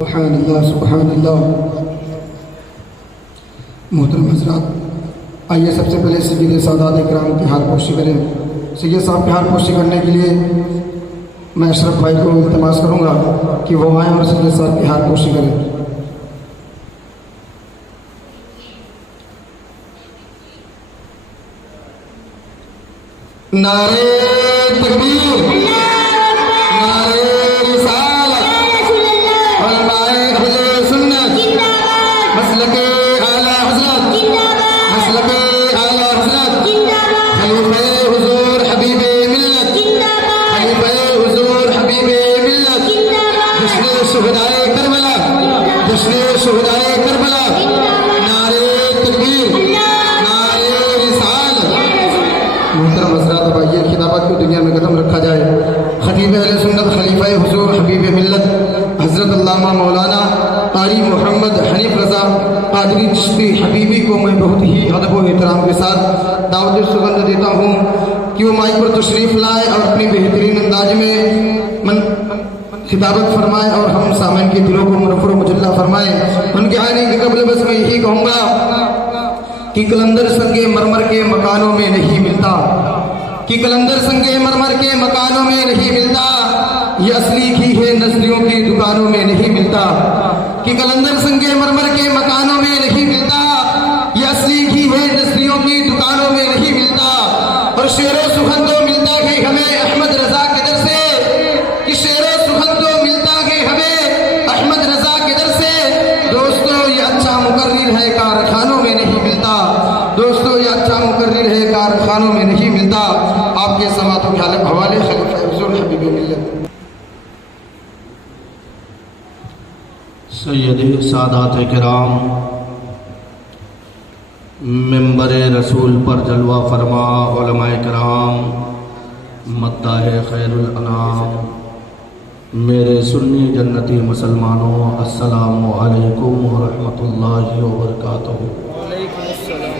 سبحان اللہ سبحان اللہ۔ محترم حضرات، آئیے سب سے پہلے سید سادات اکرام کی حال پوشی کریں۔ سید صاحب کی حال پوشی کرنے کے لیے میں اشرف بھائی کو التماس کروں گا کہ وہ آئیں اور سید صاحب کی حال پوشی کریں۔ نعرے تکبیر، نعرے رسالت، علماء اہل سنت، مسلک اعلی حضرت، مسلک اعلی حضرت، خلیفہ حضور حبیب ملت، خلیفہ حضور حبیب ملت، جشن شہدائے کربلا، جشن شہدائے کربلا، نعرے تکبیر، نعرے رسالت۔ محترم حضرات، اب آئیے خطابت کو دنیا میں قدم رکھا جائے۔ خطیب اہل سنت، خلیفہ حضور حبیب ملت، حضرت علامہ مولانا قاری محمد حنیف رضا قادری چشتی حبیبی کو میں بہت ہی ادب و احترام کے ساتھ دعوت سوگند دیتا ہوں کہ وہ مائک پر تشریف لائے اور اپنی بہترین انداز میں خطابت فرمائے اور ہم سامعین کے دلوں کو منفر و مجلہ فرمائے۔ ان کے آنے کے قبل بس میں یہی کہوں گا کہ قلندر سنگ مرمر کے مکانوں میں نہیں ملتا، کہ قلندر سنگ مرمر کے مکانوں میں نہیں ملتا، یہ اصلی گھی ہے نسلیوں کی دکانوں میں نہیں ملتا، کہ قلندر سنگ مرمر کے مکانوں میں نہیں ملتا، یہ اصلی گھی ہے نسلیوں کی دکانوں میں نہیں ملتا۔ اور شعر و سخن تو ملتا ہے ہمیں احمد رضا کے در سے، کہ شعر و سخن تو ملتا ہے ہمیں احمد رضا کے در سے۔ دوستو یہ اچھا مقرر ہے کارخانوں میں نہیں ملتا، دوستو یہ اچھا مقرر ہے کارخانوں میں نہیں ملتا۔ آپ کے سماعتوں کے حوالے خلیفہ حضور حبیب ملت۔ سید سادات کرام، ممبر رسول پر جلوہ فرما علماء کرام، مداح خیر الانام، میرے سنی جنتی مسلمانوں، السلام علیکم ورحمۃ اللہ وبرکاتہ۔ وعلیکم السلام۔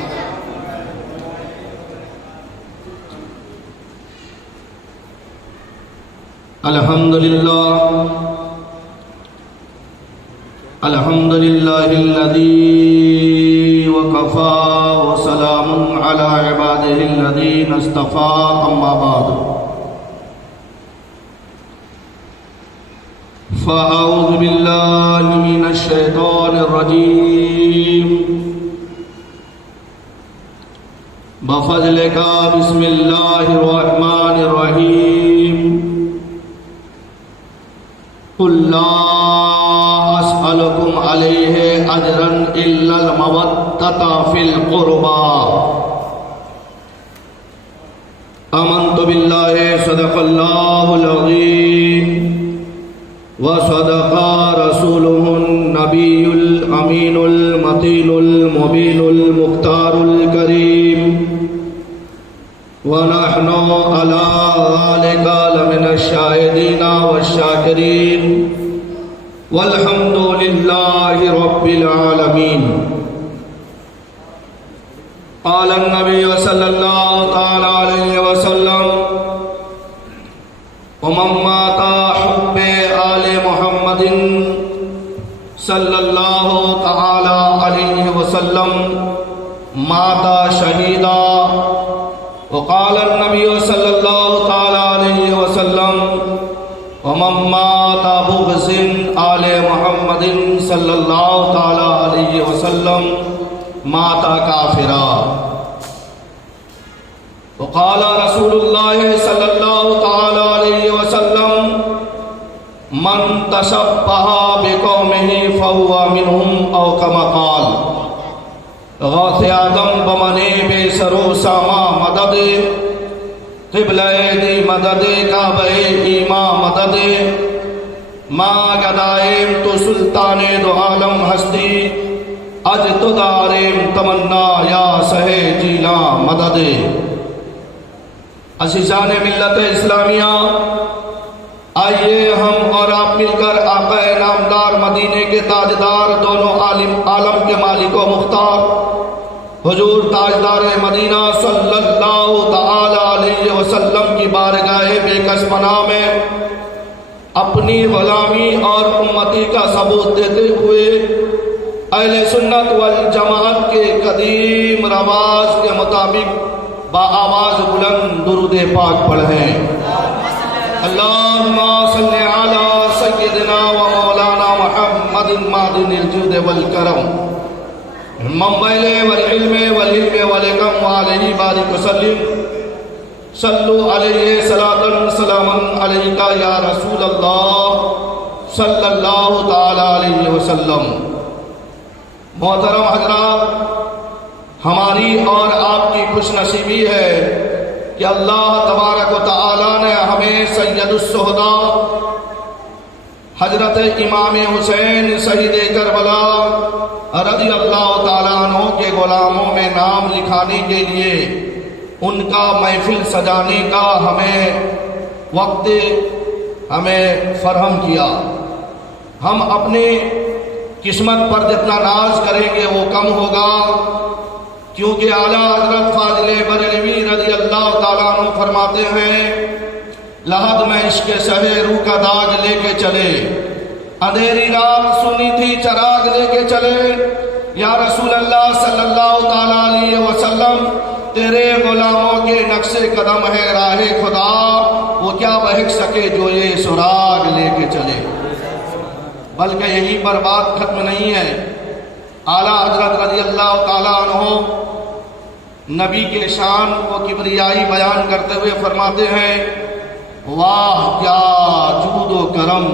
الحمدللہ الذی وکفا وسلام علی عبادہ الذین اصطفا، اما بعد فاعوذ باللہ من الشیطان الرجیم، بفضلک بسم اللہ الرحمن الرحیم، قل لا اسألکم علیہ اجرا الا المودۃ فی القربى، آمنت باللہ صدق اللہ العظیم وصدق رسوله النبی الامین المتین المبین المختار الکریم، ونحن على ذلك لمن الشاهدين والشاكرين، والحمد لله رب العالمين۔ قال النبي صلى الله تعالى عليه وسلم، ومن مات حب آل محمد صلى الله تعالى عليه وسلم مات شهيدا۔ وقال النبي صلى الله تعالى عليه وسلم، ومن مات بغض آل محمد صلى الله تعالى عليه وسلم مات كافرا۔ وقال رسول الله صلى الله تعالى عليه وسلم، من تشبه بقومه فهو منهم، أو كما قال۔ غوث آدم بمنے بے سرو ساما مدد، قبلہ دی مدد، کعبہ ایما مدد، ماں گدائیم تو سلطان دو عالم ہستی، اج تو داریم تمنا یا سہے جیلا مدد۔ عزیزان ملت اسلامیہ، آئیے ہم اور آپ مل کر آقا نامدار مدینے کے تاجدار، دونوں عالم کے مالک و مختار حضور تاجدار مدینہ صلی اللہ تعالی علیہ وسلم کی بارگاہ بے کس پناہ میں اپنی غلامی اور امتی کا ثبوت دیتے ہوئے اہل سنت والجماعت کے قدیم رواج کے مطابق بآواز بلند درود پاک پڑھیں۔ اللہم صلی علی سیدنا و مولانا محمد معدن الجود والکرم منبع والعلم والحلم والحکم وعلیہ بارک وسلم صلو علیہ صلاۃ سلاما علیکہ یا رسول اللہ صلی اللہ تعالی علیہ وسلم۔ محترم حضرات، ہماری اور آپ کی خوش نصیبی ہے کہ اللہ تبارک و تعالی نے ہمیں سید الشہداء حضرت امام حسین شہید کربلا رضی اللہ تعالیٰ عنہ کے غلاموں میں نام لکھانے کے لیے ان کا محفل سجانے کا ہمیں وقت فراہم کیا۔ ہم اپنی قسمت پر جتنا ناز کریں گے وہ کم ہوگا، کیونکہ اعلیٰ حضرت فاضل بریلوی رضی اللہ تعالیٰ عنہ فرماتے ہیں لحد میں عشق شہ روح کا داغ لے کے چلے، اندھیری رات سنی تھی چراغ لے کے چلے، یا رسول اللہ صلی اللہ تعالیٰ علیہ وسلم تیرے غلاموں کے نقش قدم ہے راہ خدا، وہ کیا بہک سکے جو یہ سراغ لے کے چلے۔ بلکہ یہی پر بات ختم نہیں ہے، اعلیٰ حضرت رضی اللہ تعالیٰ عنہ نبی کے شان کو کبریائی بیان کرتے ہوئے فرماتے ہیں واہ کیا جود و کرم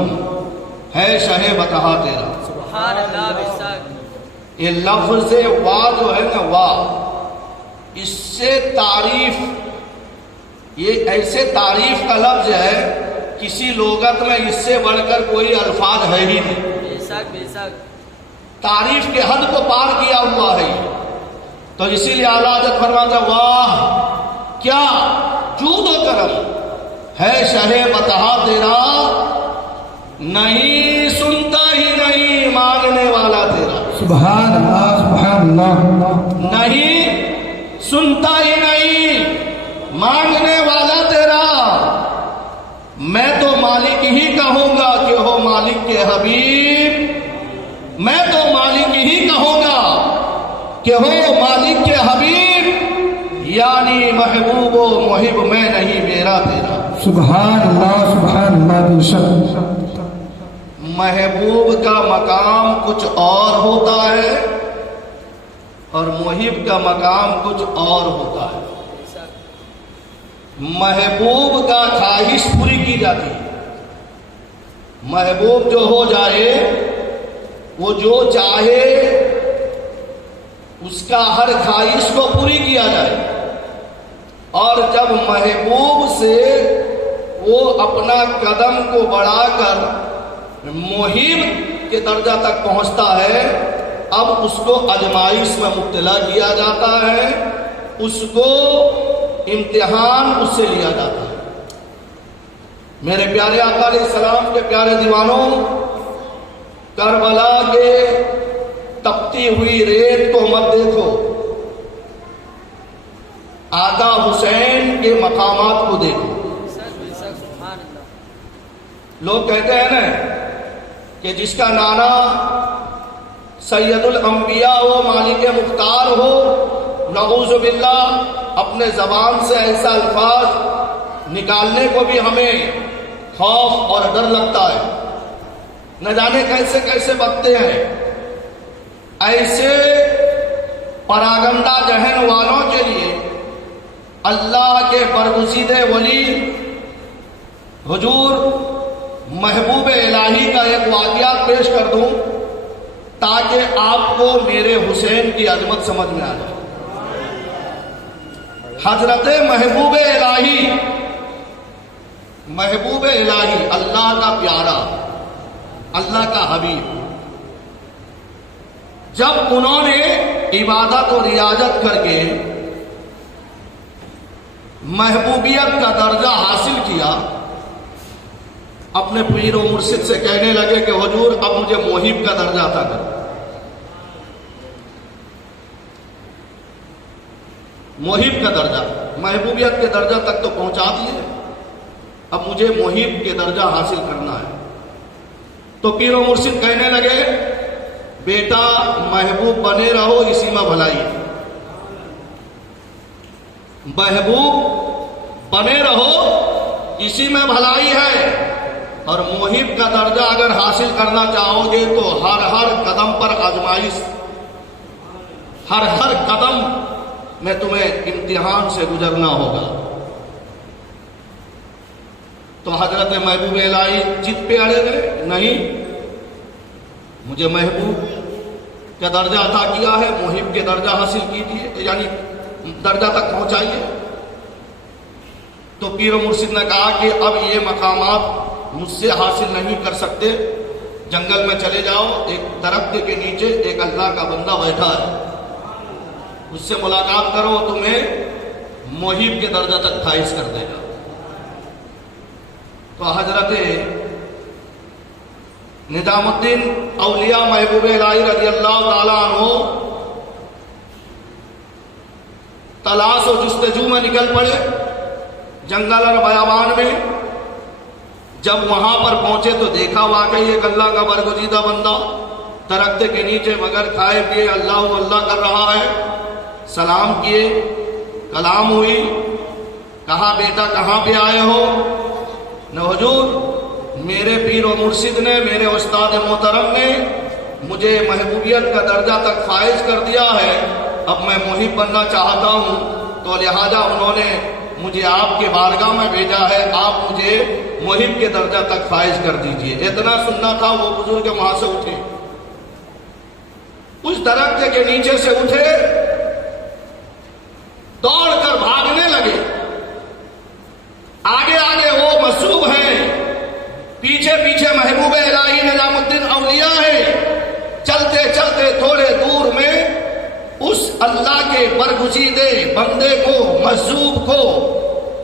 ہے شہ بتہا تیرا۔ سبحان اللہ بساک۔ یہ لفظ واہ جو ہے نا، واہ، اس سے تعریف، یہ ایسے تعریف کا لفظ ہے کسی لغت میں اس سے بڑھ کر کوئی الفاظ ہے ہی نہیں، بے شک بے شک، تعریف کے حد کو پار کیا ہوا ہے۔ تو اسی لیے اعلیٰ حضرت فرماتا واہ کیا جود و کرم ہے شہ بتہا تیرا، نہیں سنتا ہی نہیں مانگنے والا تیرا۔ سبحان اللہ سبحان اللہ۔ نہیں سنتا ہی نہیں مانگنے والا تیرا، میں تو مالک ہی کہوں گا کہ ہو مالک کے حبیب، میں تو مالک ہی کہوں گا کہ ہو مالک کے حبیب، یعنی محبوب و محب میں نہیں میرا تیرا۔ سبحان اللہ سبحان اللہ بے شک۔ محبوب کا مقام کچھ اور ہوتا ہے اور محب کا مقام کچھ اور ہوتا ہے۔ محبوب کا خواہش پوری کی جاتی ہے، محبوب جو ہو جائے وہ جو چاہے اس کا ہر خواہش کو پوری کیا جائے، اور جب محبوب سے وہ اپنا قدم کو بڑھا کر محب کے درجہ تک پہنچتا ہے، اب اس کو آزمائش میں مبتلا کیا جاتا ہے، اس کو امتحان اس سے لیا جاتا ہے۔ میرے پیارے آقا علیہ السلام کے پیارے دیوانوں، کربلا کے تپتی ہوئی ریت کو مت دیکھو، آقا حسین کے مقامات کو دیکھو۔ لوگ کہتے ہیں نا کہ جس کا نانا سید الانبیاء ہو، مالک مختار ہو، نعوذ باللہ اپنے زبان سے ایسا الفاظ نکالنے کو بھی ہمیں خوف اور ڈر لگتا ہے، نہ جانے کیسے کیسے بکتے ہیں۔ ایسے پراگندہ ذہن والوں کے لیے اللہ کے برگزیدہ ولی حضور محبوب الہی کا ایک واقعہ پیش کر دوں تاکہ آپ کو میرے حسین کی عظمت سمجھ میں آ جائے۔ حضرت محبوب الہی، محبوب الہی اللہ کا پیارا، اللہ کا حبیب، جب انہوں نے عبادت و ریاضت کر کے محبوبیت کا درجہ حاصل کیا، اپنے پیر و مرشد سے کہنے لگے کہ حضور اب مجھے محب کا درجہ عطا کر۔ محب کا درجہ، محبوبیت کے درجہ تک تو پہنچا دیے، اب مجھے محب کے درجہ حاصل کرنا ہے. تو پیر و مرشد کہنے لگے بیٹا محبوب بنے رہو، اسی میں بھلائی ہے. محبوب بنے رہو اسی میں بھلائی ہے. اور محب کا درجہ اگر حاصل کرنا چاہو گے تو ہر قدم پر آزمائش، ہر قدم میں تمہیں امتحان سے گزرنا ہوگا. تو حضرت محبوب الہی جد پہ اڑے گئے، نہیں، مجھے محبوب کا درجہ عطا کیا ہے، محب کے درجہ حاصل کیجیے، یعنی درجہ تک پہنچائیے. تو پیر و مرشد نے کہا کہ اب یہ مقامات مجھ سے حاصل نہیں کر سکتے، جنگل میں چلے جاؤ، ایک درخت کے نیچے ایک اللہ کا بندہ بیٹھا ہے، اس سے ملاقات کرو، تمہیں محب کے درجہ تک فائز کر دے گا. تو حضرت نظام الدین اولیاء محبوب الہی رضی اللہ تعالیٰ عنہ تلاش و جستجو میں نکل پڑے جنگل اور بیابان میں. جب وہاں پر پہنچے تو دیکھا واقعی ایک اللہ کا برگزیدہ بندہ درخت کے نیچے بغیر کھائے پیے اللہ اللہ کر رہا ہے. سلام کیے، کلام ہوئی، کہا بیٹا کہاں پہ آئے ہو؟ نہ حضور میرے پیر و مرشد نے، میرے استاد محترم نے مجھے محبوبیت کا درجہ تک فائز کر دیا ہے، اب میں محب بننا چاہتا ہوں، تو لہذا انہوں نے مجھے آپ کے بارگاہ میں بھیجا ہے، آپ مجھے محب کے درجہ تک فائز کر دیجئے. اتنا سننا تھا، وہ بزرگ وہاں سے اٹھے، اس درخت کے نیچے سے اٹھے، دوڑ کر بھاگنے لگے. آگے آگے وہ مصروف ہیں، پیچھے پیچھے محبوب الہی نظام الدین اولیاء ہے. چلتے چلتے تھوڑے دور میں اس اللہ کے برگزیدے بندے کو، مجذوب کو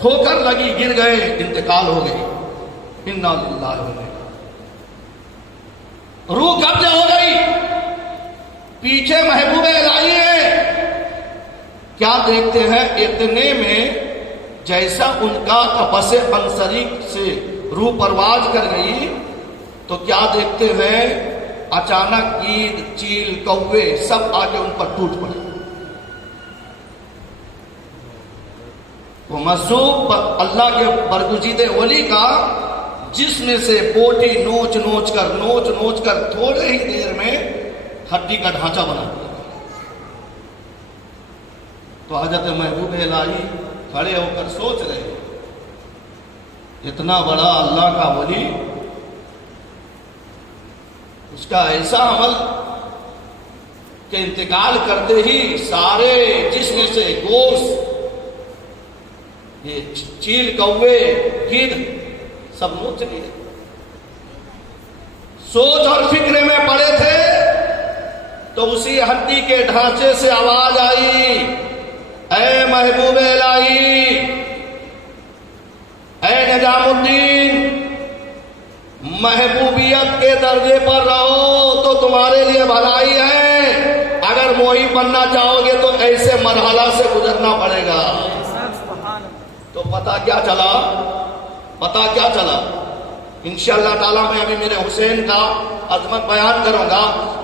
ٹھوکر لگی، گر گئے، انتقال ہو گئی. انا للہ و انا روح قبض ہو گئی. پیچھے محبوب الہی ہے، کیا دیکھتے ہیں اتنے میں جیسا ان کا قفس عنصری سے روح پرواز کر گئی تو کیا دیکھتے ہیں اچانک گید، چیل، کوے سب آ کے ان پر ٹوٹ پڑے. وہ مصروف اللہ کے برگزیدے ولی کا جسم سے بوٹی نوچ نوچ کر تھوڑے ہی دیر میں ہڈی کا ڈھانچہ بنا دیا. تو حضرت محبوب الہی کھڑے ہو کر سوچ رہے ہیں اتنا بڑا اللہ کا ولی، اس کا ایسا عمل کہ انتقال کرتے ہی سارے جسم سے گوشت، یہ چیل، کوے، گدھ سب نوچ لیے. سوچ اور فکر میں پڑے تھے تو اسی ہڈی کے ڈھانچے سے آواز آئی، اے محبوب الہی، اے نظام الدین، محبوبیت کے درجے پر رہو تو تمہارے لیے بھلائی ہے، اگر محب بننا چاہو گے تو ایسے مرحلہ سے گزرنا پڑے گا. تو پتہ کیا چلا انشاءاللہ تعالیٰ میں ابھی میرے حسین کا عظمت بیان کروں گا.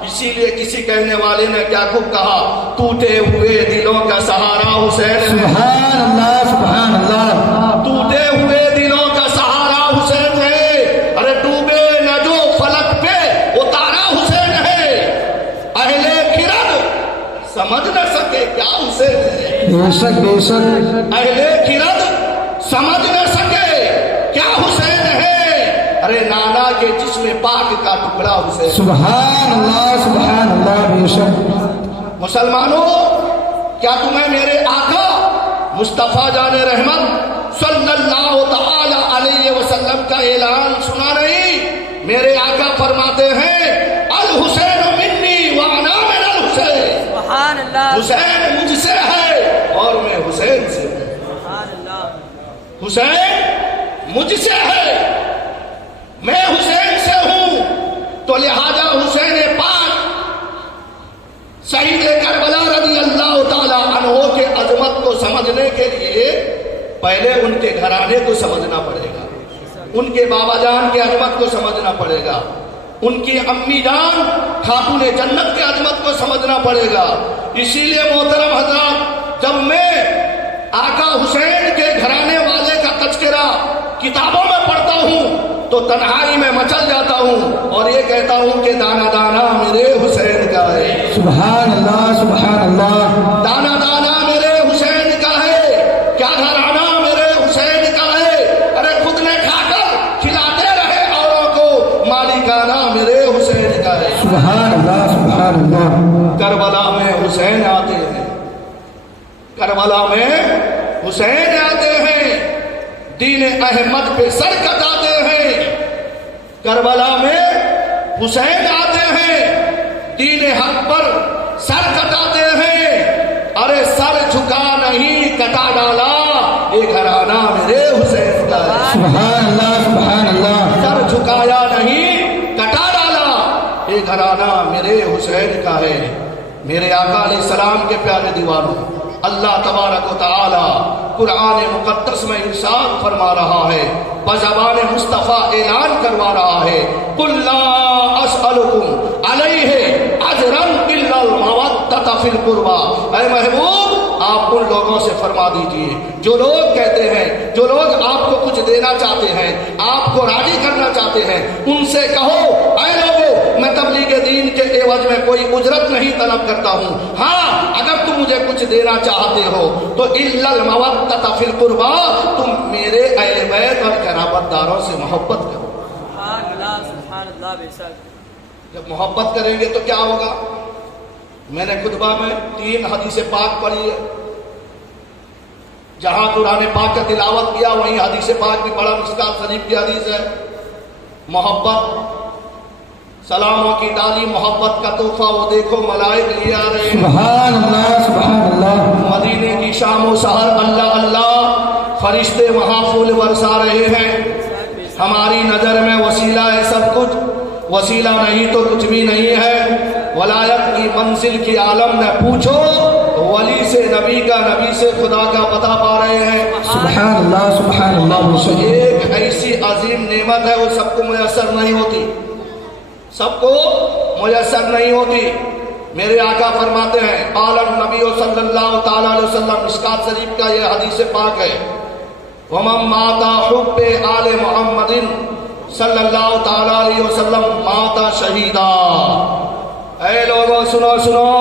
اسی لیے کسی کہنے والے نے کیا خوب کہا، ٹوٹے ہوئے دلوں کا سہارا حسین. سبحان اللہ، سبحان اللہ. ٹوٹے ہوئے دلوں کا سہارا حسین ہے. ارے ڈوبے نہ جو فلک پہ وہ تارا حسین ہے. اہل خرد سمجھ نہ سکے کیا حسین ہے. بے شک بے شک. اہل خرد سمجھ نہ سکے کیا حسین ہے. ارے نانا کے جسم پاک کا ٹکڑا حسین. سبحان اللہ، سبحان اللہ. بے شک. مسلمانوں، کیا تمہیں میرے آقا مصطفیٰ جان رحمت صلی اللہ تعالی علیہ وسلم کا اعلان سنا نہیں؟ میرے آقا فرماتے ہیں الحسین منی وانا من الحسین. سبحان اللہ. حسین مجھ سے ہے اور میں حسین سے ہوں. سبحان اللہ. حسین مجھ سے ہے، میں حسین سے ہوں. تو لہذا حسین پاک شہید کربلا رضی اللہ تعالی عنہ کے عظمت کو سمجھنے کے لیے پہلے ان کے گھرانے کو سمجھنا پڑے گا. ان کے بابا جان کی عظمت کو سمجھنا پڑے گا، ان کی امی جان خاتون جنت کی عظمت کو سمجھنا پڑے گا۔ اسی لیے محترم حضرات، جب میں آقا حسین کے گھرانے والے کا تذکرہ کتابوں میں پڑھتا ہوں تو تنہائی میں مچل جاتا ہوں اور یہ کہتا ہوں کہ دانا دانا میرے حسین کا ہے، سبحان اللہ سبحان اللہ، دانا دانا میرے حسین کا ہے، کیا گھرانہ میرے حسین کا ہے، ارے خود نے کھا کر کھلاتے رہے اوروں کو، مالکانہ میرے حسین کا ہے۔ سبحان اللہ سبحان اللہ۔ کربلا میں حسین آتے ہیں، کربلا میں حسین آتے ہیں، دین احمد پہ سر کٹاتے ہیں، کربلا میں حسین آتے ہیں، دین حق پر سر کٹاتے ہیں، ارے سر جھکا نہیں کٹا ڈالا، یہ گھرانہ میرے حسین کا ہے۔ سبحان اللہ سبحان اللہ۔ سر جھکایا نہیں کٹا ڈالا، یہ گھرانہ میرے حسین کا ہے۔ میرے آقا علیہ السلام کے پیارے دیوانوں، اللہ تبارک و تعالی قرآن مقدس میں ارشاد فرما رہا ہے، بزبان مصطفیٰ اعلان کروا رہا ہے، قُلْ لَا أَسْأَلُكُمْ عَلَيْهِ أَجْرًا إِلَّا الْمَوَدَّةَ فِي الْقُرْبَى۔ اے محبوب، آپ ان لوگوں سے فرما دیجئے جو لوگ کہتے ہیں، جو لوگ آپ کو کچھ دینا چاہتے ہیں، آپ کو راضی کرنا چاہتے ہیں، ان سے کہو اے لوگو، میں تبلیغ دین کے عوض میں کوئی اجرت نہیں طلب کرتا ہوں، ہاں اگر تم مجھے کچھ دینا چاہتے ہو تو إِلَّا الْمَوَدَّةَ فِي الْقُرْبَى، تم میرے اہل بیت اور قرابت داروں سے محبت کرو۔ سبحان اللہ سبحان اللہ، بے شک۔ جب محبت کریں گے تو کیا ہوگا؟ میں نے خطبہ میں 3 حدیث پاک پڑھی ہے، جہاں قرآن پاک کا تلاوت کیا وہیں حدیث پاک بھی پڑھا، مشکات شریف کی حدیث ہے، محبت سلاموں کی ڈالی، محبت کا تحفہ وہ دیکھو ملائک لے آ رہے ہیں، سبحان اللہ سبحان اللہ۔ مدینے کی شام و سحر اللہ اللہ، فرشتے وہاں پھول برسا رہے ہیں۔ ہماری نظر میں وسیلہ ہے سب کچھ، وسیلہ نہیں تو کچھ بھی نہیں ہے۔ ولایت کی منزل کی عالم نہ پوچھو، ولی سے نبی کا، نبی سے خدا کا بتا پا رہے ہیں۔ سبحان اللہ سبحان اللہ۔ ایک ایسی عظیم نعمت ہے، وہ سب کو میسر نہیں ہوتی، سب کو میسر نہیں ہوتی۔ میرے آقا فرماتے ہیں، قال النبی صلی اللہ تعالی علیہ وسلم، مشکات شریف کا یہ حدیث پاک ہے، وَمَن مَاتَ حُبِّ آلِ مُحَمَّدٍ صلی اللہ تعالی علیہ وسلم مَاتَ شہیدا۔ اے لوگوں سنو سنو،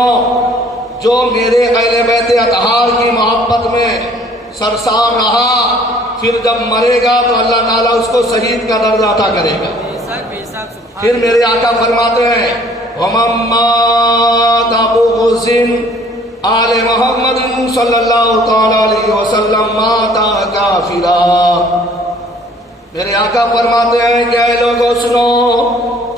جو میرے اہل بیت اطہار کی محبت میں سرسام رہا، پھر جب مرے گا تو اللہ تعالیٰ اس کو شہید کا درجہ عطا کرے گا۔ بے شک بے شک، سبحان پھر میرے آقا فرماتے ہیں، وَمَن مَاتَ بِغُزٍ آل محمد صلی اللہ تعالی علیہ وسلم مَاتَ کافرا۔ میرے آقا فرماتے ہیں کہ اے لوگوں سنو،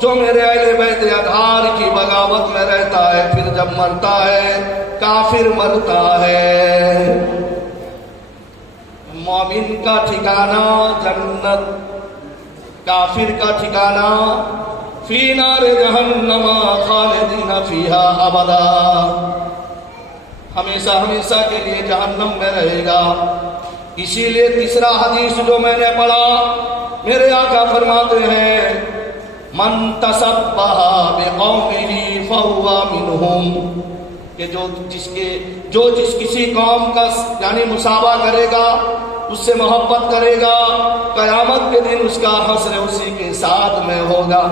جو میرے اہل بیت اطہار کی بغاوت میں رہتا ہے، پھر جب مرتا ہے کافر مرتا ہے۔ مومن کا ٹھکانہ جنت، کافر کا ٹھکانہ فی نار جہنم خالدین فیہا ابدا، ہمیشہ ہمیشہ کے لیے جہنم میں رہے گا۔ اسی لیے تیسرا حدیث جو میں نے پڑھا، میرے آقا فرماتے ہیں، من تشبہ بقومہ فہو منہم، کہ جو جس کسی قوم کا یعنی مصابہ کرے گا، اس سے محبت کرے گا، قیامت کے دن اس کا حشر اسی کے ساتھ میں ہوگا۔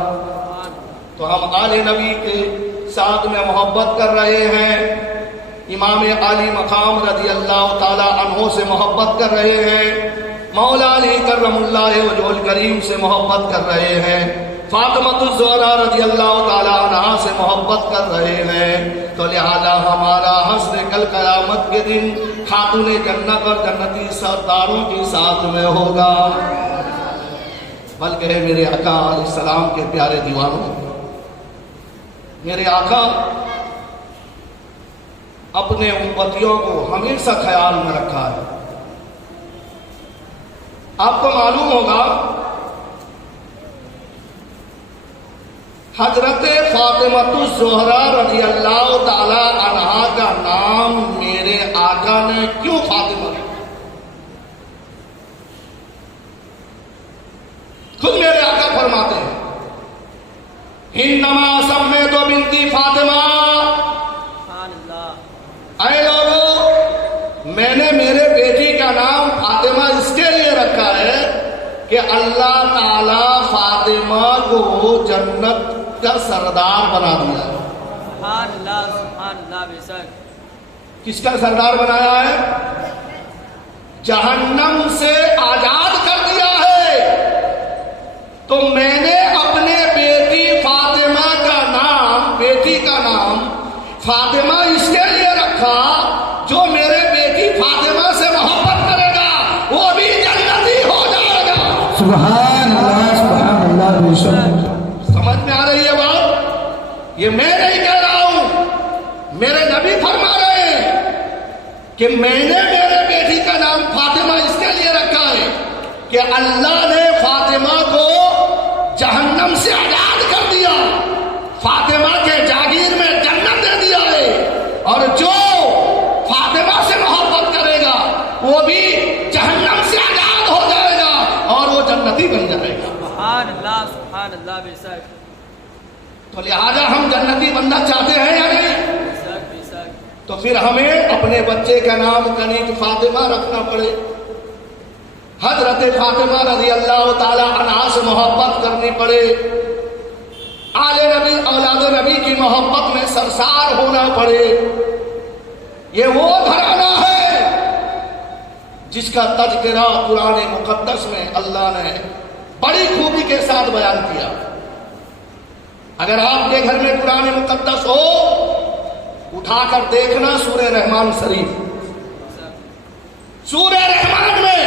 تو ہم آل نبی کے ساتھ میں محبت کر رہے ہیں، امام علی مقام رضی اللہ تعالی عنہ سے محبت کر رہے ہیں، مولا علی کرم اللہ وجہ الکریم سے محبت کر رہے ہیں، فاطمۃ الزہرا رضی اللہ تعالی عنہا سے محبت کر رہے ہیں، تو لہذا ہمارا حشر کل قیامت کے دن خاتون جنت اور جنتی سرداروں کے ساتھ میں ہوگا۔ بلکہ میرے آقا علیہ السلام کے پیارے دیوانوں، میرے آقا اپنے امتیوں کو ہمیشہ خیال میں رکھا ہے۔ آپ کو معلوم ہوگا حضرت فاطمۃ الزہرا رضی اللہ تعالی عنہا کا نام میرے آقا نے کیوں فاطمہ رکھا؟ خود میرے آقا فرماتے ہیں انما سمیت بنتی فاطمہ، سبحان اللہ، اے لوگوں میں نے میرے بیٹی کا نام فاطمہ اس کے لیے رکھا ہے کہ اللہ تعالی فاطمہ کو جنت کا سردار بنا دیا ہے۔ سبحان اللہ، سبحان اللہ، بے شک کس کا سردار بنایا ہے؟ جہنم سے آزاد کر دیا ہے۔ تو میں نے اپنے بیٹی فاطمہ کا نام، بیٹی کا نام فاطمہ اس کے لیے رکھا جو میرے بیٹی فاطمہ سے محبت کرے گا وہ بھی جنتی ہو جائے گا۔ سبحان اللہ بے شک۔ سمجھ میں آ رہی ہے بات؟ یہ میں نہیں کہہ رہا ہوں، میرے نبی فرما رہے ہیں کہ میں نے میرے بیٹی کا نام فاطمہ اس کے لیے رکھا ہے کہ اللہ نے فاطمہ کو جہنم سے آزاد کر دیا، فاطمہ کے جاگیر میں جنت دے دیا ہے، اور جو فاطمہ سے محبت کرے گا وہ بھی جہنم سے آزاد ہو جائے گا اور وہ جنتی بن جائے گا۔ سبحان اللہ، بے شک تو لہذا ہم جنتی بننا چاہتے ہیں یا نہیں؟ بے شک بے شک۔ تو پھر ہمیں اپنے بچے کا نام کنیز فاطمہ رکھنا پڑے، حضرت فاطمہ رضی اللہ تعالی عنہا سے محبت کرنی پڑے، آل نبی اولاد نبی کی محبت میں سرشار ہونا پڑے۔ یہ وہ گھرانہ ہے جس کا تذکرہ قرآن مقدس میں اللہ نے بڑی خوبی کے ساتھ بیان کیا۔ اگر آپ کے گھر میں قرآن مقدس ہو اٹھا کر دیکھنا سورہ رحمان شریف، سورہ رحمان میں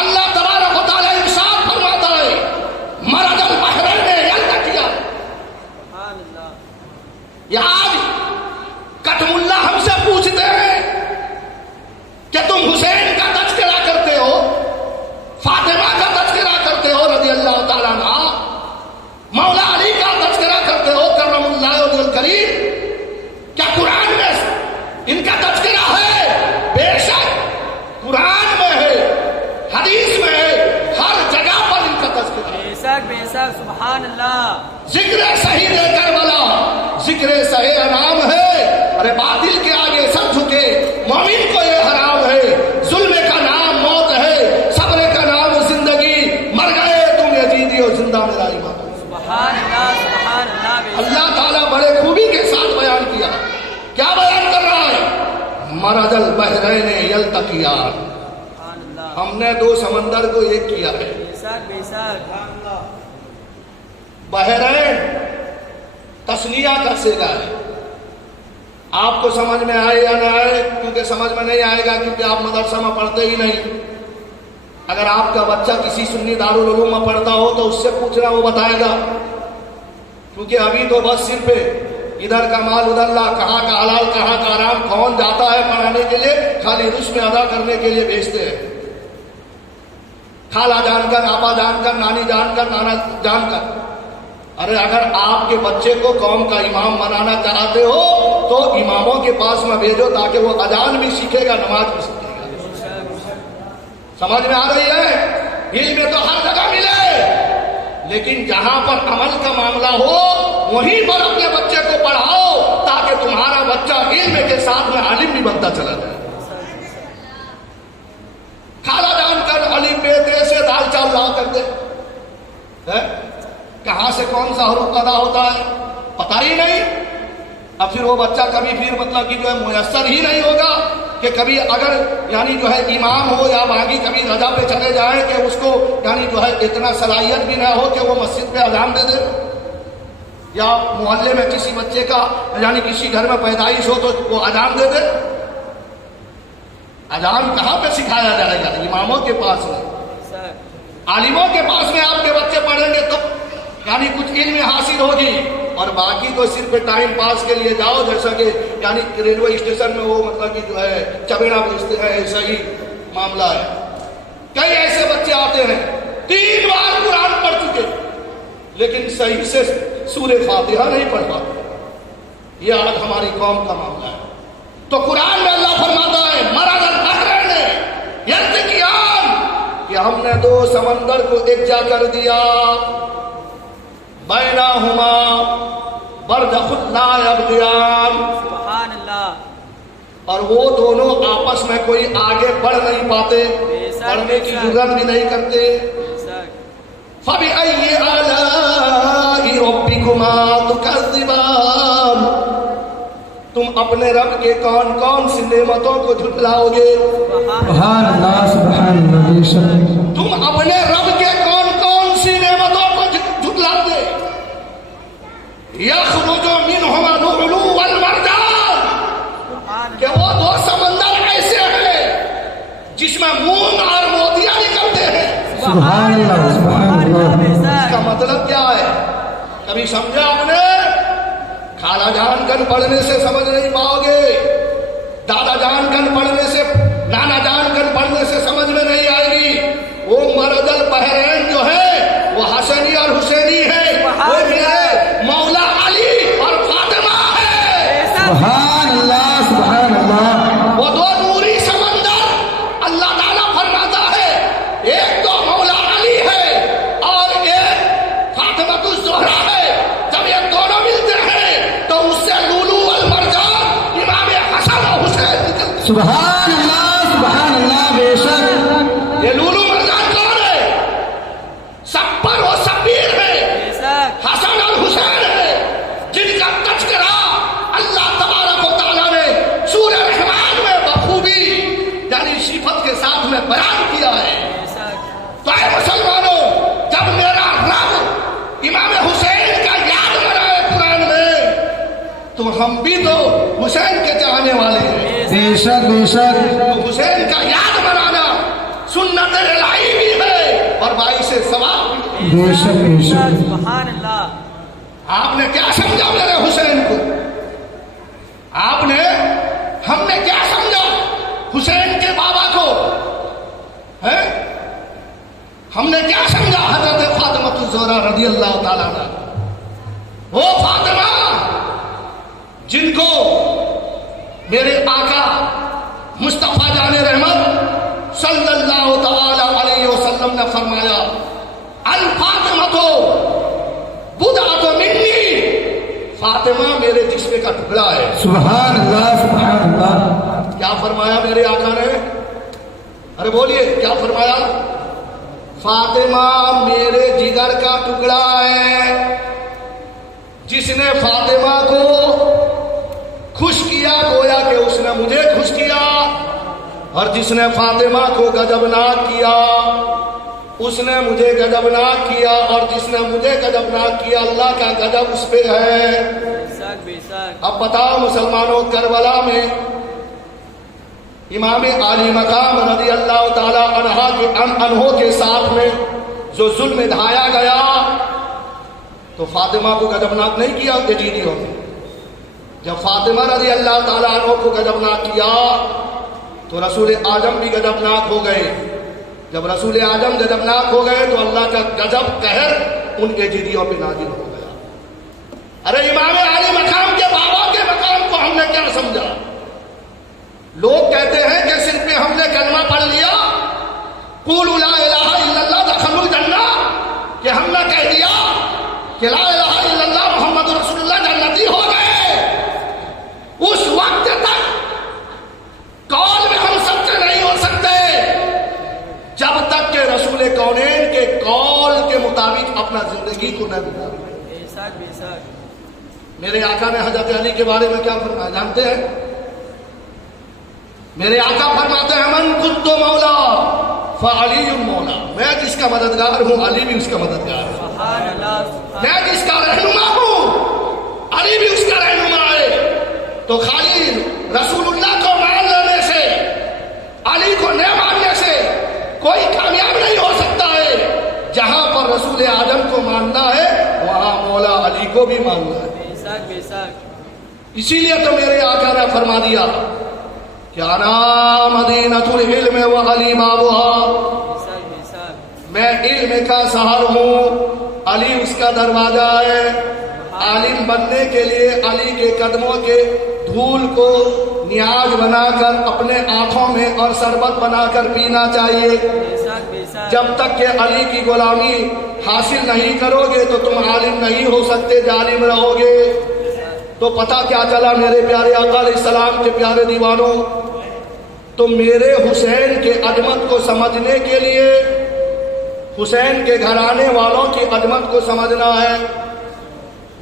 اللہ تبارک و تعالی ارشاد فرماتا ہے مرج البحرین یلتقیان۔ سبحان اللہ، یہ آج کٹم اللہ ہم سے پوچھتے ہیں کہ تم حسین کا تذکرہ کرتے ہو، فاطمہ کا تذکرہ کرتے ہو رضی اللہ تعالیٰ عنہ، مولا علی کا تذکرہ کرتے ہو کرم اللہ وجہ الکریم، کیا قرآن میں ان کا تذکرہ ہے؟ بے شک قرآن میں ہے، حدیث میں ہے، ہر جگہ پر ان کا تذکرہ ہے۔ بے شک سبحان اللہ، ذکر صحیح دے کر والا ذکر صحیح حرام ہے، ارے باطل کے آگے سب جھکے، مومن کو یہ حرام ہے۔ ظلم کا نام موت ہے، صبر کا نام زندگی، مر گئے تم یزیدی ہو زندہ میرا ایمان۔ سبحان اللہ، بے شک اللہ تعالیٰ بڑے خوبی کے ساتھ بیان کیا، کیا بیان کر رہا ہے؟ مرج البحرین یلتقیان، سبحان اللہ، ہم نے دو سمندر کو ایک کیا ہے۔ بے شک بحرین تسنیہ کا صیغہ ہے، آپ کو سمجھ میں آئے یا نہ آئے، کیونکہ سمجھ میں نہیں آئے گا کیونکہ آپ مدرسہ میں پڑھتے ہی نہیں۔ اگر آپ کا بچہ کسی سنی دارالعلوم میں پڑھتا ہو تو اس سے پوچھنا، وہ بتائے گا، کیونکہ ابھی تو بس صرف ادھر کا مال ادھر لا، کہاں کا حلال کہاں کا حرام، کون جاتا ہے پڑھانے کے لیے، خالی رسم ادا کرنے کے لیے بھیجتے ہیں، خالہ جان کر، آپا جان کر، نانی جان کر، نانا جان کر۔ ارے اگر آپ کے بچے کو قوم کا امام بنانا چاہتے ہو تو اماموں کے پاس میں بھیجو تاکہ وہ اذان بھی سیکھے گا، نماز بھی سیکھے گا۔ سمجھ میں آ رہی ہے؟ علم تو ہر جگہ ملے، لیکن جہاں پر عمل کا معاملہ ہو وہیں پر اپنے بچے کو پڑھاؤ تاکہ تمہارا بچہ علم کے ساتھ میں عالم بھی بنتا چلا جائے۔ خالہ جان کر علی بیٹے سے دال چاول لا کر دے، کہاں سے کون سا حروف ادا ہوتا ہے پتہ ہی نہیں۔ اب پھر وہ بچہ کبھی پھر مطلب کہ جو ہے میسر ہی نہیں ہوگا کہ کبھی اگر یعنی جو ہے امام ہو یا باقی کبھی رضا پہ چلے جائیں کہ اس کو یعنی جو ہے اتنا صلاحیت بھی نہ ہو کہ وہ مسجد پہ اذان دے دے، یا محلے میں کسی بچے کا یعنی کسی گھر میں پیدائش ہو تو وہ اذان دے دے۔ اذان کہاں پہ سکھایا جائے گا؟ اماموں کے پاس میں، عالموں کے پاس میں آپ کے بچے پڑھیں گے تب یعنی کچھ علم حاصل ہوگی، اور باقی تو صرف ٹائم پاس کے لیے جاؤ، جیسا کہ یعنی ریلوے اسٹیشن میں وہ مطلب کہ جو ہے چبیڑا بیچتے ہیں، ایسا ہی معاملہ ہے۔ کئی ایسے بچے آتے ہیں 3 بار قرآن پڑھ چکے لیکن صحیح سے سورہ فاتحہ نہیں پڑھ پاتے۔ یہ آج ہماری قوم کا معاملہ ہے۔ تو قرآن میں اللہ فرماتا ہے مرج البحرین یلتقیان، کہ ہم نے دو سمندر کو یکجا کر دیا، بینہما برزخ لا یبغیان، سبحان اللہ، اور وہ دونوں آپس میں کوئی آگے بڑھ نہیں پاتے، بڑھنے کی ضرورت بھی نہیں کرتے۔ فَبِأَيِّ آلَاءِ رَبِّكُمَا تُكَذِّبَانِ، تم اپنے رب کے کون کون سی نعمتوں کو جھٹلاؤ گے؟ سبحان اللہ سبحان اللہ بے شک۔ تم اپنے رب کے کون کون سی نعمتوں کو جھٹلاؤ گے؟ یخرج منہما اللؤلؤ والمرجان، کہ وہ دو سمندر ایسے ہیں جس میں مون اور موتیاں نکلتے ہیں۔ سبحان اللہ سبحان اللہ۔ اس کا مطلب کیا ہے؟ کبھی سمجھا آپ نے؟ خالہ جان کن پڑھنے سے سمجھ نہیں پاؤ گے، دادا جان کن پڑھنے سے، نانا جان کن پڑھنے سے سمجھ میں نہیں آئے گی۔ وہ مرد البحرین جو ہے وہ حسنی اور حسینی ہے، وہ میرے مولا علی اور فاطمہ ہے۔ سبحان اللہ سبحان اللہ۔ وہ دو نوری سمندر اللہ تعالیٰ فرماتا ہے، ایک تو مولا علی ہے اور ایک فاطمہ الزہرا ہے۔ جب یہ دونوں ملتے ہیں تو اس سے لولو والمرجان امام حسن اور حسین نکلتے ہیں۔ سبحان اللہ سبحان اللہ بے شک۔ یہ لولو مرجان کون ہے؟ سپر و سبیر ہے، حسن اور حسین ہے، جن کا تذکرہ اللہ تبارک و تعالیٰ نے سورہ رحمان میں بخوبی یعنی صفت کے ساتھ میں بیان کیا ہے۔ تو اے مسلمانوں، جب میرا رب امام حسین کا یاد منائے قرآن میں، تو ہم بھی تو حسین کے چاہنے والے ہیں۔ بے شک بے شک۔ تو حسین کا یاد منانا سنت الہی بھی ہے اور باعث ثواب بھی۔ بے شک بے شک۔ سبحان اللہ۔ آپ نے کیا سمجھا میرے حسین کو؟ آپ نے، ہم نے کیا سمجھا حسین کے بابا کو؟ ہے ہم نے کیا سمجھا حضرت فاطمہ الزہرا رضی اللہ تعالیٰ عنہ؟ وہ فاطمہ جن کو میرے آقا مصطفیٰ جان رحمت صلی اللہ تعالی علیہ وسلم نے فرمایا، الفاطمہ بضعۃ منی، فاطمہ میرے جسم کا ٹکڑا ہے۔ سبحان اللہ سبحان اللہ۔ کیا فرمایا میرے آقا نے؟ ارے بولیے کیا فرمایا؟ فاطمہ میرے جگر کا ٹکڑا ہے، جس نے فاطمہ کو خوش کیا گویا کہ اس نے مجھے خوش کیا، اور جس نے فاطمہ کو غضبناک کیا اس نے مجھے غضبناک کیا، اور جس نے مجھے غضبناک کیا اللہ کا غضب اس پہ ہے۔ اب بتاؤ مسلمانوں، کربلا میں امام عالی مقام رضی اللہ تعالی عنہ کے ساتھ میں جو ظلم ڈھایا گیا، تو فاطمہ کو غضبناک نہیں کیا یزیدیوں نے؟ جب فاطمہ رضی اللہ تعالیٰ عنہ کو غضبناک کیا تو رسول اعظم بھی غضبناک ہو گئے۔ جب رسول اعظم غضبناک ہو گئے تو اللہ کا غضب قہر ان یزیدیوں پہ نازل ہو گیا۔ ارے امام علی مقام کے بابا کے مقام کو ہم نے کیا سمجھا؟ لوگ کہتے ہیں کہ صرف ہم نے کلمہ پڑھ لیا، قولوا لا الہ الا اللہ دخلوا الجنہ، کہ ہم نے کہہ دیا کہ لا الہ الا اللہ محمد رسول اللہ جنتی ہو گئے، اس وقت تک قول میں ہم سچے نہیں ہو سکتے جب تک کہ رسول کونین کے قول کے مطابق اپنا زندگی کو نہ گزارے۔ میرے آقا نے حضرت علی کے بارے میں کیا فرمایا جانتے ہیں؟ میرے آقا فرماتے ہیں، من کنت مولا فعلی مولا، میں جس کا مددگار ہوں علی بھی اس کا مددگار ہے، میں جس کا رہنما ہوں علی بھی اس کا رہنما ہے۔ تو خالی رسول اللہ کو مان لینے سے، علی کو نہ ماننے سے کوئی کامیاب نہیں ہو سکتا ہے۔ جہاں پر رسول اعظم کو ماننا ہے وہاں مولا علی کو بھی ماننا ہے۔ اسی لیے تو میرے آقا نے فرما دیا کہ انا مدینۃ العلم وعلی بابها، میں علم کا شہر ہوں، علی اس کا دروازہ ہے۔ عالم بننے کے لیے علی کے قدموں کے دھول کو نیاز بنا کر اپنے آنکھوں میں اور شربت بنا کر پینا چاہیے. بے شک بے شک. جب تک کہ علی کی غلامی حاصل نہیں کرو گے تو تم عالم نہیں ہو سکتے, ظالم رہو گے. تو پتہ کیا چلا میرے پیارے آقا علیہ السلام کے پیارے دیوانوں, تو میرے حسین کے عظمت کو سمجھنے کے لیے حسین کے گھرانے والوں کی عظمت کو سمجھنا ہے.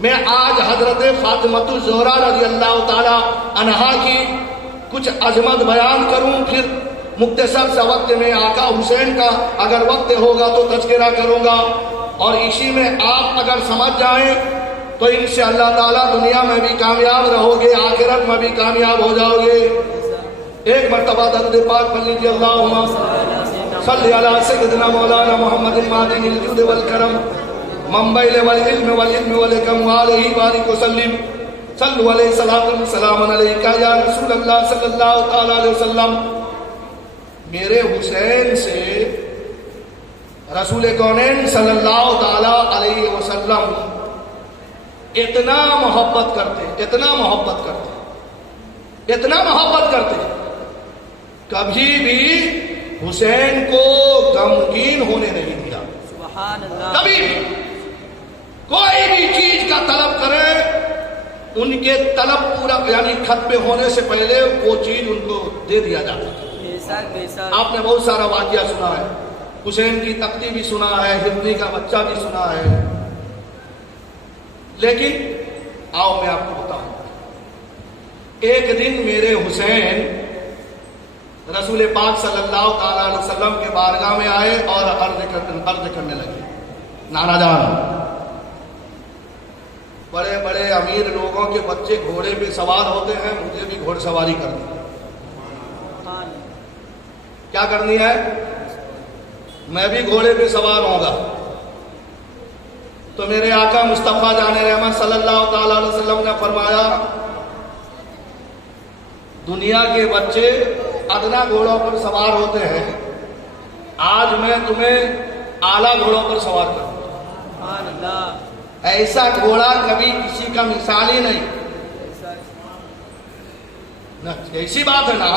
میں آج حضرت فاطمۃ الزہرا رضی اللہ تعالی عنہا کی کچھ عظمت بیان کروں, پھر مختصر سا وقت میں آقا حسین کا اگر وقت ہوگا تو تذکرہ کروں گا, اور اسی میں آپ اگر سمجھ جائیں تو انشاءاللہ تعالی دنیا میں بھی کامیاب رہو گے, آخرت میں بھی کامیاب ہو جاؤ گے. ایک مرتبہ درود پاک پڑھ لیجیے, اللہم صلی علی سیدنا مولانا محمد المعدن الجود والکرم منبع والعلم والعلم والحکم وعلیہ بارک وسلم. صلوا علیہ صلاۃ السلام علیکہ یا رسول اللہ صلی اللہ تعالی علیہ وسلم. میرے حسین سے رسول کونین صلی اللہ تعالی علیہ وسلم اتنا محبت کرتے, اتنا محبت کرتے, اتنا محبت کرتے, کبھی بھی حسین کو غمگین ہونے نہیں دیا. سبحان اللہ. کبھی بھی کوئی بھی چیز کا طلب کرے, ان کے طلب پورا یعنی خط پہ ہونے سے پہلے وہ چیز ان کو دے دیا جاتا تھا. بے شک بے شک. آپ نے بہت سارا واقعہ سنا ہے, حسین کی تختی بھی سنا ہے, ہرنی کا بچہ بھی سنا ہے, لیکن آؤ میں آپ کو بتاؤں. ایک دن میرے حسین رسول پاک صلی اللہ تعالی علیہ وسلم کے بارگاہ میں آئے اور عرض کرنے لگے, نانا جان, بڑے بڑے امیر لوگوں کے بچے گھوڑے پہ سوار ہوتے ہیں, مجھے بھی گھوڑ سواری کرنی ہے. کیا کرنی ہے؟ میں بھی گھوڑے پہ سوار ہوں گا. تو میرے آقا مصطفیٰ جان رحمت صلی اللہ تعالی علیہ وسلم نے فرمایا, دنیا کے بچے ادنا گھوڑوں پر سوار ہوتے ہیں, آج میں تمہیں اعلیٰ گھوڑوں پر سوار کروں. سبحان اللہ. ایسا گھوڑا کبھی کسی کا مثال ہی نہیں. ایسی بات ہے نا,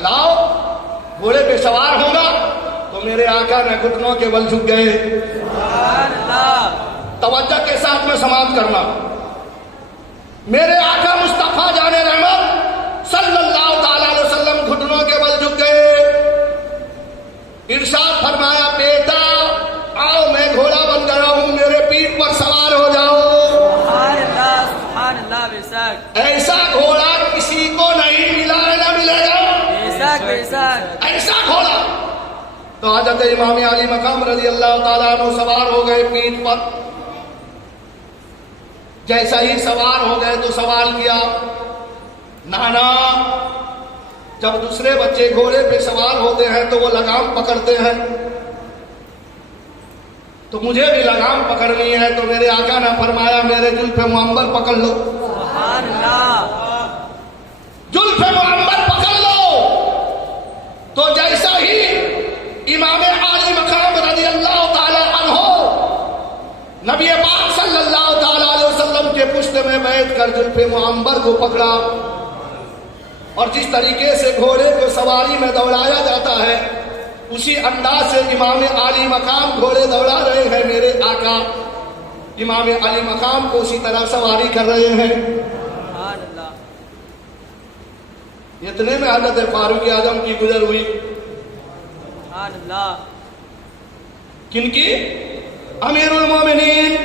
لاؤ گھوڑے پہ سوار ہوگا. تو میرے آقا نے گھٹنوں کے بل جھک گئے. سبحان اللہ. توجہ کے ساتھ میں سماعت کرنا. میرے آقا مصطفیٰ جان رحمت صلی اللہ تعالی علیہ وسلم گھٹنوں کے بل جھک گئے. ارشاد فرمایا, بیٹا آؤ میں گھوڑا بن گیا ہوں, میرے پیٹھ پر سوار ہو جاؤ. سبحان اللہ. سبحان اللہ. بے شک. ایسا گھوڑا کسی کو نہیں ملا ہے, نہ ملے گا. بے شک بے شک. ایسا گھوڑا. تو حضرت امام علی مقام رضی اللہ تعالیٰ عنہ سوار ہو گئے پیٹھ پر. جیسا ہی سوار ہو گئے تو سوال کیا, نانا جب دوسرے بچے گھوڑے پہ سوار ہوتے ہیں تو وہ لگام پکڑتے ہیں, تو مجھے بھی لگام پکڑنی ہے. تو میرے آقا نے فرمایا, میرے زلف معمر پکڑ لو. سبحان اللہ. زلف معمر پکڑ لو. تو جیسا ہی امام علی مقام رضی اللہ تعالی عنہ نبی پاک صلی اللہ تعالی علیہ وسلم کے پشت میں بیٹھ کر زلف معمر کو پکڑا, اور جس طریقے سے گھوڑے کو سواری میں دوڑایا جاتا ہے اسی انداز سے امام علی مقام گھوڑے دوڑا رہے ہیں. میرے آقا امام علی مقام کو اسی طرح سواری کر رہے ہیں. سبحان اللہ. اتنے میں حضرت فاروق اعظم کی گزر ہوئی. سبحان اللہ. کن کی؟ امیر المومنین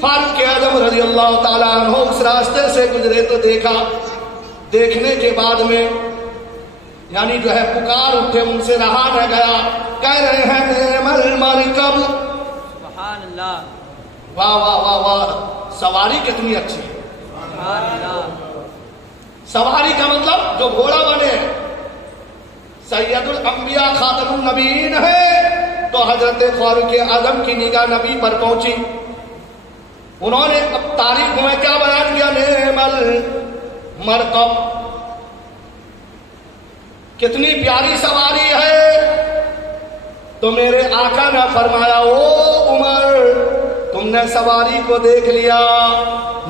فاروق اعظم رضی اللہ تعالیٰ عنہ اس راستے سے گزرے تو دیکھا. دیکھنے کے بعد میں یعنی جو ہے پکار اٹھے, ان سے رہا نہ گیا. کہہ رہے ہیں نعم المرکب. سبحان اللہ. واہ واہ واہ واہ, سواری کتنی اچھی ہے. سبحان اللہ. سواری کا مطلب جو گھوڑا بنے سید الانبیاء خاتم النبیین ہے. تو حضرت فاروق اعظم کی نگاہ نبی پر پہنچی. انہوں نے اب تاریخ میں کیا بیان کیا, نعم المرکب, کتنی پیاری سواری ہے. تو میرے آقا نے فرمایا, او عمر تم نے سواری کو دیکھ لیا,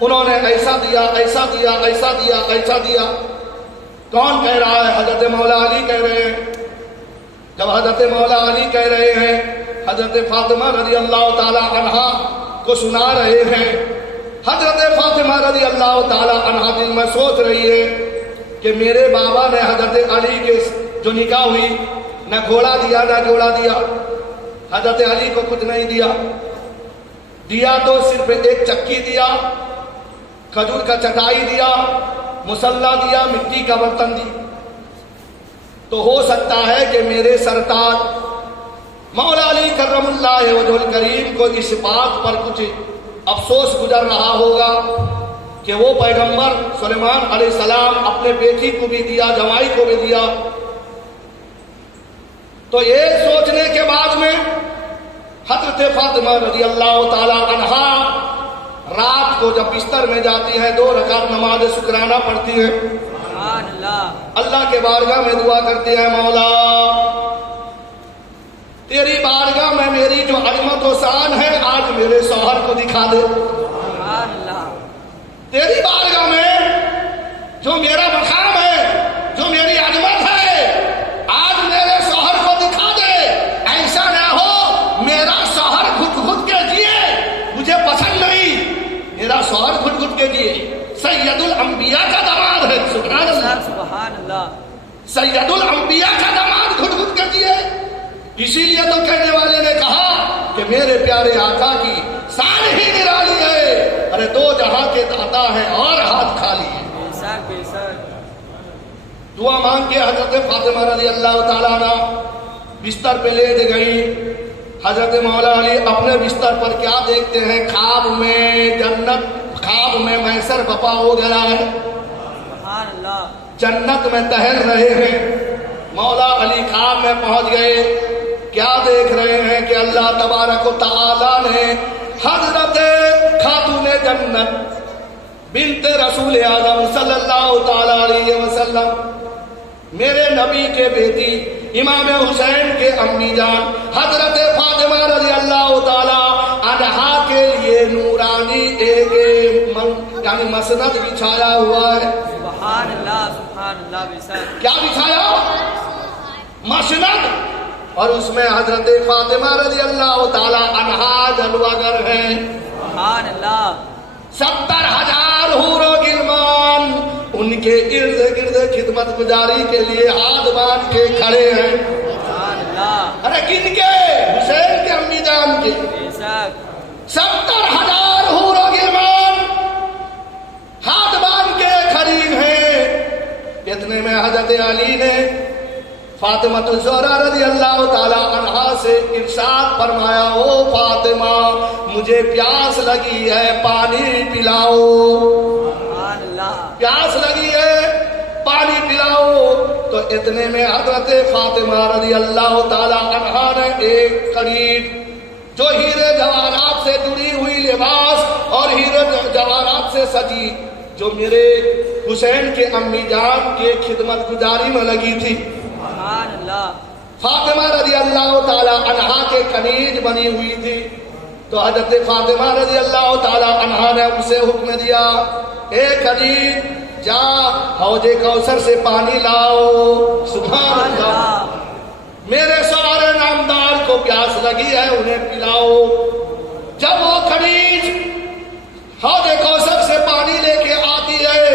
انہوں نے ایسا دیا ایسا دیا ایسا دیا ایسا دیا. کون کہہ رہا ہے؟ حضرت مولا علی کہہ رہے ہیں. جب حضرت مولا علی کہہ رہے ہیں، حضرت فاطمہ رضی اللہ تعالی عنہا کو سنا رہے ہیں. حضرت فاطمہ رضی اللہ تعالی عنہا دل میں سوچ رہی ہے کہ میرے بابا نے حضرت علی کے جو نکاح ہوئی نہ گھوڑا دیا نہ جوڑا دیا. حضرت علی کو کچھ نہیں دیا. دیا تو صرف ایک چکی دیا، کھجور کا چٹائی دیا، مصلا دیا، مٹی کا برتن دی. تو ہو سکتا ہے کہ میرے سرتاج مولا علی کرم اللہ وجہ الکریم کو اس بات پر کچھ افسوس گزر رہا ہوگا کہ وہ پیغمبر سلیمان علیہ السلام اپنے بیٹی کو بھی دیا، جوائی کو بھی دیا. تو ایک سوچنے کے بعد میں حضرت فاطمہ رضی اللہ تعالی عنہا رات کو جب بستر میں جاتی ہے 2 رکعت نماز شکرانہ پڑھتی ہے. سبحان اللہ. اللہ کے بارگاہ میں دعا کرتے ہیں، مولا تیری بارگاہ میں میری جو عظمت و شان ہے آج میرے شوہر کو دکھا دے. سبحان اللہ. تیری بارگاہ میں جو میرا مقام ہے، جو میری عظمت ہے، آج میرے شوہر کو دکھا دے. ایسا نہ ہو میرا شوہر گھٹ گھٹ کے جیے، مجھے پسند نہیں، میرا شوہر گھٹ گھٹ کے جیے. سید الانبیاء کا داماد ہے. سبحان اللہ. سبحان اللہ. سید الانبیاء کا داماد گھٹ گھٹ کے جیے. اسی لیے تو کہنے والے نے کہا کہ میرے پیارے آقا کی شان ہی نرالی ہے. ارے 2 جہاں کے داتا ہے اور ہاتھ خالی ہے. بے شک بے شک. دعا مانگ کے حضرت فاطمہ رضی اللہ تعالیٰ عنہ بستر پہ لیٹ گئی. حضرت مولا علی اپنے بستر پر کیا دیکھتے ہیں؟ خواب میں جنت، خواب میں میسر بپا ہو گیا ہے. سبحان اللہ. جنت میں ٹہل رہے ہیں. مولا علی خواب میں پہنچ گئے. کیا دیکھ رہے ہیں کہ اللہ تبارک و تعالی نے حضرت خاتون جنت بنت رسول اعظم صلی اللہ تعالی علیہ وسلم، میرے نبی کے بیٹی امام حسین کے امی جان حضرت فاطمہ رضی اللہ تعالی عنہا کے لیے نورانی ایک یعنی مسند بچھایا ہوا ہے. سبحان اللہ. سبحان اللہ. بے شک. کیا بچھایا؟ مسند. اور اس میں حضرت فاطمہ رضی اللہ تعالی عنہا جلوہ گر ہیں. سبحان اللہ. 70,000 حور و غلمان ان کے ارد گرد خدمت گزاری کے لیے ہاتھ باندھ کے کھڑے ہیں. سبحان اللہ. ارے کن کے؟ حسین کے امی جان کے. بے شک. 70,000 حور و غلمان ہاتھ باندھ کے کھڑی ہیں. اتنے میں حضرت علی نے فاطمہ الزہرا رضی اللہ تعالی عنہا سے ارشاد فرمایا، او فاطمہ مجھے پیاس لگی ہے، پانی پلاؤ. سبحان اللہ. پیاس لگی ہے، پانی پلاؤ. تو اتنے میں حضرت فاطمہ رضی اللہ تعالی عنہا نے ایک قریب جو ہیرے جواہرات سے جڑی ہوئی لباس اور ہیرے جواہرات سے سجی جو میرے حسین کے امی جان کے خدمت گزاری میں لگی تھی، سبحان اللہ. فاطمہ رضی اللہ تعالی عنہا کے کنیز بنی ہوئی تھی. تو حضرت فاطمہ رضی اللہ تعالی عنہا نے اسے حکم دیا، اے کنیز جا حوض کوثر سے پانی لاؤ. سبحان اللہ. میرے سارے نامدار کو پیاس لگی ہے، انہیں پلاؤ. جب وہ کنیز حوض کوثر سے پانی لے کے آتی ہے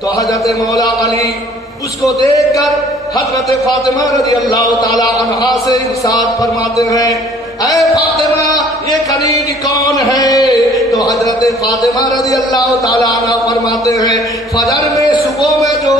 تو حضرت مولا علی اس کو دیکھ کر حضرت فاطمہ رضی اللہ تعالی عنہا سے ارشاد فرماتے ہیں، اے فاطمہ یہ کنیز کون ہے؟ تو حضرت فاطمہ رضی اللہ تعالی عنہ فرماتے ہیں، فجر میں صبح میں جو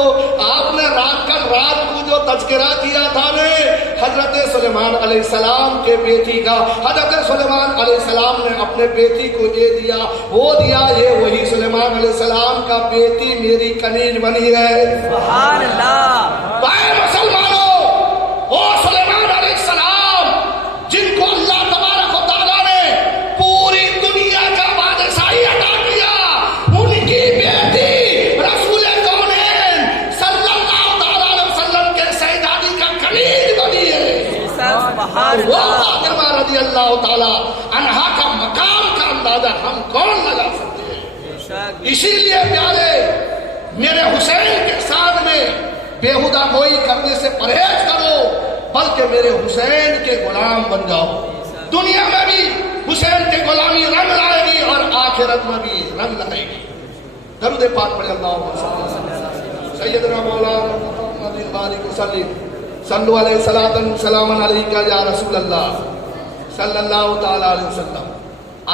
آپ نے رات کو جو تذکرہ کیا تھا نے حضرت سلیمان علیہ السلام کے بیٹی کا، حضرت سلیمان علیہ السلام نے اپنے بیٹی کو یہ دیا، وہ دیا، یہ وہی سلیمان علیہ السلام کا بیٹی میری کنیز بنی ہے. سبحان اللہ. اے مسلمانوں، وہ سلیمان علیہ السلام جن کو اللہ تبارک و تعالیٰ نے پوری دنیا کا بادشاہی عطا کیا، ان کی بیٹی رسول کونین صلی اللہ تعالیٰ علیہ وسلم کے شہزادی کا کنیز بنی ہے. سبحان وہ اللہ. فاطمہ رضی اللہ تعالیٰ عنہا کا مقام کا اندازہ ہم کون لگا سکتے ہیں؟ اسی لیے پیارے میرے حسین کے ساتھ میں بےہودہ گوئی کرنے سے پرہیز کرو، بلکہ میرے حسین کے غلام بن جاؤ۔ دنیا میں بھی حسین کے غلامی رنگ لائے گی اور آخرت میں بھی رنگ لائے گی۔ درود پاک پڑھے اللہم صلی سیدنا مولانا محمد بارک وسلم صلو علیہ صلاۃ سلام علیک یا رسول اللہ صلی اللہ تعالی علیہ وسلم۔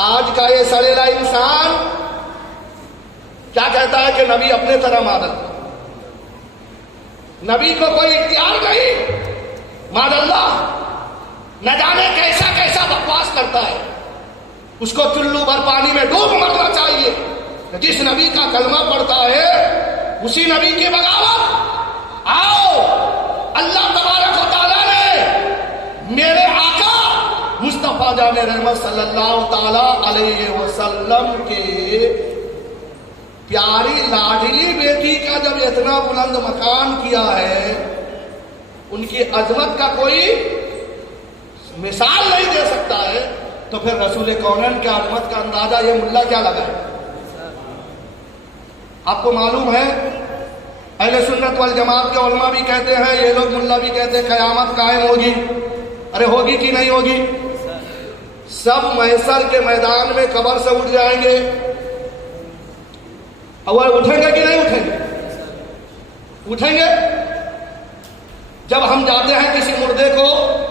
آج کا یہ سڑیلا انسان کیا کہتا ہے کہ نبی اپنے طرح مادت، نبی کو کوئی اختیار نہیں، ماد اللہ نہ جانے کیسا کیسا بکواس کرتا ہے، اس کو چلو بھر پانی میں ڈوب مرنا چاہیے۔ جس نبی کا کلمہ پڑھتا ہے اسی نبی کی بغاوت۔ آؤ، اللہ تبارک و تعالیٰ نے میرے آقا مصطفیٰ جان رحمت صلی اللہ تعالی علیہ وسلم کے پیاری لاڈلی بیٹی کا جب اتنا بلند مقام کیا ہے، ان کی عظمت کا کوئی مثال نہیں دے سکتا ہے، تو پھر رسول کونین کے عظمت کا اندازہ یہ ملا کیا لگا ہے؟ آپ کو معلوم ہے اہل سنت والجماعت کے علماء بھی کہتے ہیں، یہ لوگ ملا بھی کہتے ہیں قیامت قائم ہوگی۔ ارے ہوگی کہ نہیں ہوگی؟ سب محشر کے میدان میں قبر سے اٹھ جائیں گے، اور اٹھیں گے کہ نہیں اٹھیں گے؟ اٹھیں گے۔ جب ہم جاتے ہیں کسی مردے کو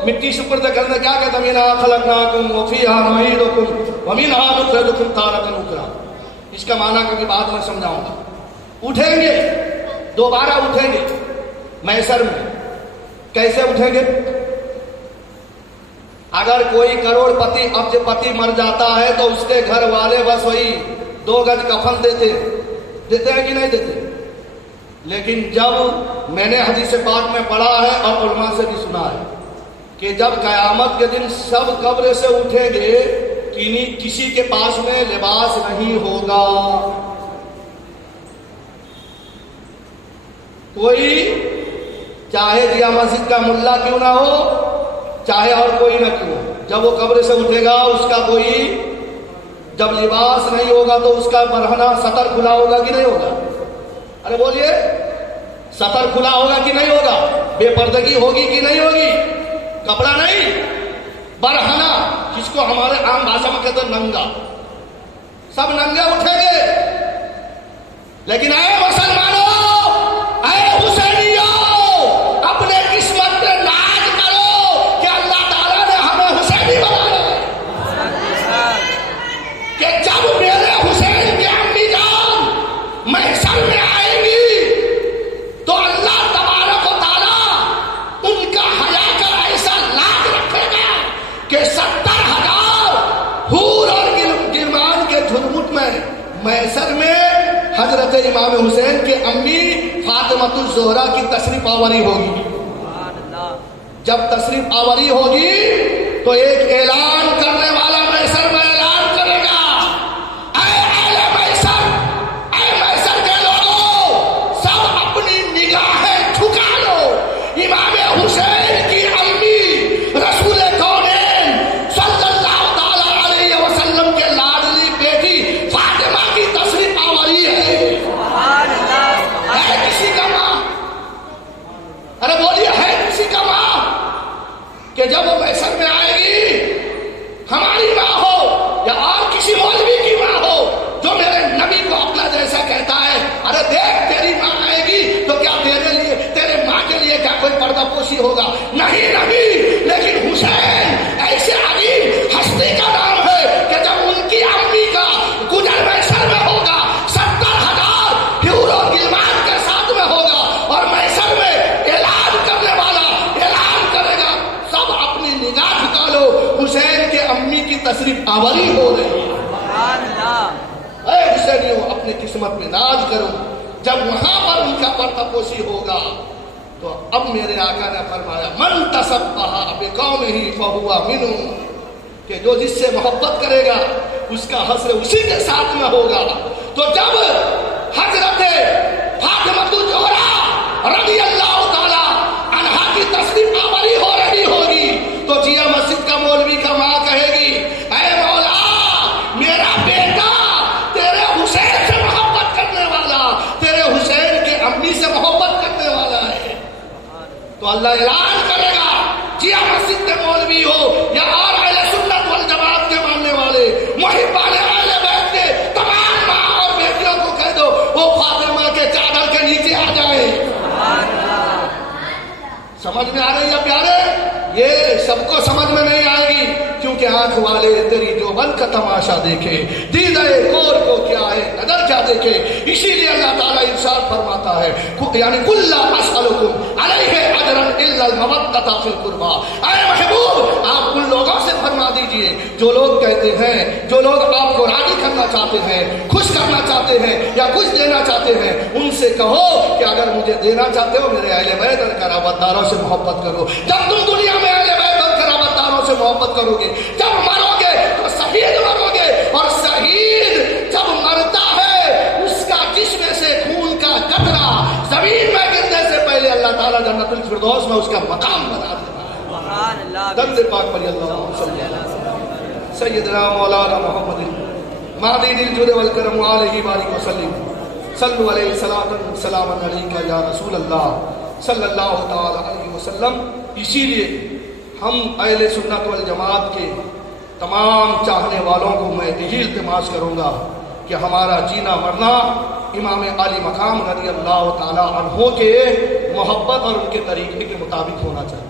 مٹی سپرد کرنے، کیا کہتے ہیں؟ منھا خلقناکم وفیھا نعیدکم ومنھا نخرجکم تارۃ اخری۔ اس کا معنی کبھی بعد میں سمجھاؤں گا۔ اٹھیں گے، دوبارہ اٹھیں گے محشر میں۔ کیسے اٹھیں گے؟ اگر کوئی کروڑ پتی ابج پتی مر جاتا ہے تو اس کے گھر والے بس وہی 2 گز کفن دیتے ہیں کہ نہیں دیتے؟ لیکن جب میں نے حدیث پاک میں پڑھا ہے اور علماء سے بھی سنا ہے کہ جب قیامت کے دن سب قبر سے اٹھیں گے، کسی کے پاس میں لباس نہیں ہوگا، کوئی چاہے جیا مسجد کا ملا کیوں نہ ہو، چاہے اور کوئی نہ کیوں، جب وہ قبر سے اٹھے گا اس کا کوئی جب لباس نہیں ہوگا تو اس کا برہنہ سطر کھلا ہوگا کہ نہیں ہوگا؟ ارے بولیے، سطر کھلا ہوگا کہ نہیں ہوگا؟ بے پردگی ہوگی کہ نہیں ہوگی؟ کپڑا نہیں، برہنہ، جس کو ہمارے عام بھاشا میں کہتے ہیں ننگا، سب ننگے اٹھیں گے۔ لیکن اے مسلمانوں، اے حسینیوں، اپنے قسمت پہ ناز کرو کہ اللہ تعالیٰ نے ہمیں حسینی بنایا ہے، کہ جب میرے حسین کی امی جان محشر میں آئے گی تو اللہ تبارک و تعالیٰ ان کا حیا کا ایسا لاج رکھے گا کہ 70,000 حور اور گرمان کے جھرمٹ میں محشر میں حضرت امام حسین کے امی فاطمۃ الزہرا کی تشریف آوری ہوگی۔ جب تشریف آوری ہوگی تو ایک اعلان کرنے والا محشر میں اعلان کرے گا، اے اہل محشر، اے محشر کے لوگوں، سب اپنی نگاہیں جھکا لو، امام حسین کی امی رسول کونین صلی اللہ تعالی علیہ وسلم کے لاڈلی بیٹی فاطمہ کی تشریف آوری ہے۔ ہے کسی کا ماں؟ ارے بولیے، ہے کسی کا ماں کہ جب وہ محشر میں آئے گی، ہماری ماں ہو یا اور کسی مولوی کی ماں ہو جو میرے نبی کو اپنا جیسا کہتا ہے، ارے دیکھ تیری ماں آئے گی تو کیا تیرے لیے، تیرے ماں کے لیے کیا کوئی پردہ پوشی ہوگا؟ نہیں، لیکن حسین ایسے عظیم ہستی کا نام ہے کہ جب ان کی امی کا گزر محشر میں ہوگا، 70,000 حور اور غلمان کے ساتھ میں ہوگا، اور محشر میں اعلان کرنے والا اعلان کرے گا، سب اپنی نگاہ جھکا لو، حسین کے امی کی تشریف آوری ہو رہی ہے۔ اے حسینیوں، اپنی قسمت میں ناز کرو، جب وہاں پر ان کا پردہ پوشی ہوگا تو اب میرے آقا نے فرمایا، من تشبہ بقومہ فہو منہم، کہ جو جس سے محبت کرے گا اس کا حشر اسی کے ساتھ میں ہوگا۔ تو جب حضرت فاطمۃ الزہرا رضی اللہ تعالی عنہا کی تشریف آوری ہو رہی ہوگی تو جیا مسجد کا مولوی کا ماں کہے گی، اے مولا، میرا بیٹا تیرے حسین سے محبت امی سے محبت کرنے والا ہے تو اللہ اعلان کرے گا جی مسجد کے مولوی ہو یا اور اہل سنت والجماعت کے ماننے والے محبان اہل بیت کے تمام ماں اور بیٹیوں کو کہہ دو وہ فاطمہ کے چادر کے نیچے آ جائے. سمجھ میں آ رہی ہے پیارے؟ یہ سب کو سمجھ میں نہیں آئے گی کیونکہ آنکھ والے تیری جو بن کا تماشا دیکھے دیدہ کور کو کیا ہے نظر کیا دیکھے. اسی لیے اللہ تعالیٰ ارشاد فرماتا ہے یعنی قل لا اسألکم علیہ اجرا الا المودۃ فی القربى. اے محبوب آپ ان لوگوں سے فرما دیجئے جو لوگ کہتے ہیں جو لوگ آپ کو راضی کرنا چاہتے ہیں خوش کرنا چاہتے ہیں یا کچھ دینا چاہتے ہیں ان سے کہو کہ اگر مجھے دینا چاہتے ہو میرے اہل بیت اور قرابت داروں سے محبت کرو. جب تم دنیا میں اہل بیت اور قرابت داروں سے محبت کرو گے جب مرو گے تو شہید مرو گے اور شہید جب مرتا ہے اس کا جسم سے خون کا قطرہ زمین میں گرنے سے پہلے اللہ تعالیٰ جنت الفردوس میں اس کا مقام بنا دیتا ہے. درد پاک پڑھی اللہ صلی اللہ علیہ وسلم سیدنا مولانا محمد مہدی الجود والکرم علیہ وآلہ وسلم صلو علیہ الصلاۃ والسلام علیکہ یا رسول اللہ صلی اللہ تعالی علیہ وسلم. اسی لیے ہم اہل سنت والجماعت کے تمام چاہنے والوں کو میں یہی التماس کروں گا کہ ہمارا جینا مرنا امام علی مقام رضی اللہ تعالی عنہ کے محبت اور ان کے طریقے کے مطابق ہونا چاہیے.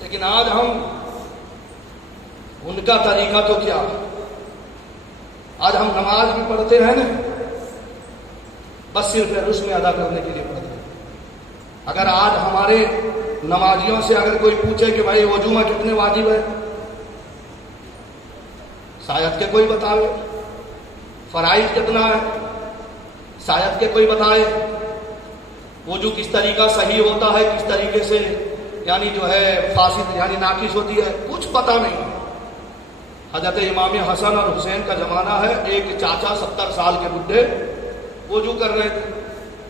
لیکن آج ہم ان کا طریقہ تو کیا، آج ہم نماز بھی پڑھتے ہیں نا بس صرف رسم ادا کرنے کے لیے پڑھتے ہیں. اگر آج ہمارے نمازیوں سے اگر کوئی پوچھے کہ بھائی وضو میں کتنے واجب ہے شاید کہ کوئی بتائے، فرائض کتنا ہے شاید کہ کوئی بتائے، وضو کس طریقہ صحیح ہوتا ہے کس طریقے سے یعنی جو ہے فاسد یعنی ناقص ہوتی ہے کچھ پتہ نہیں. حضرت امام حسن اور حسین کا زمانہ ہے، ایک چاچا 70 سال کے بڈھے وضو کر رہے تھے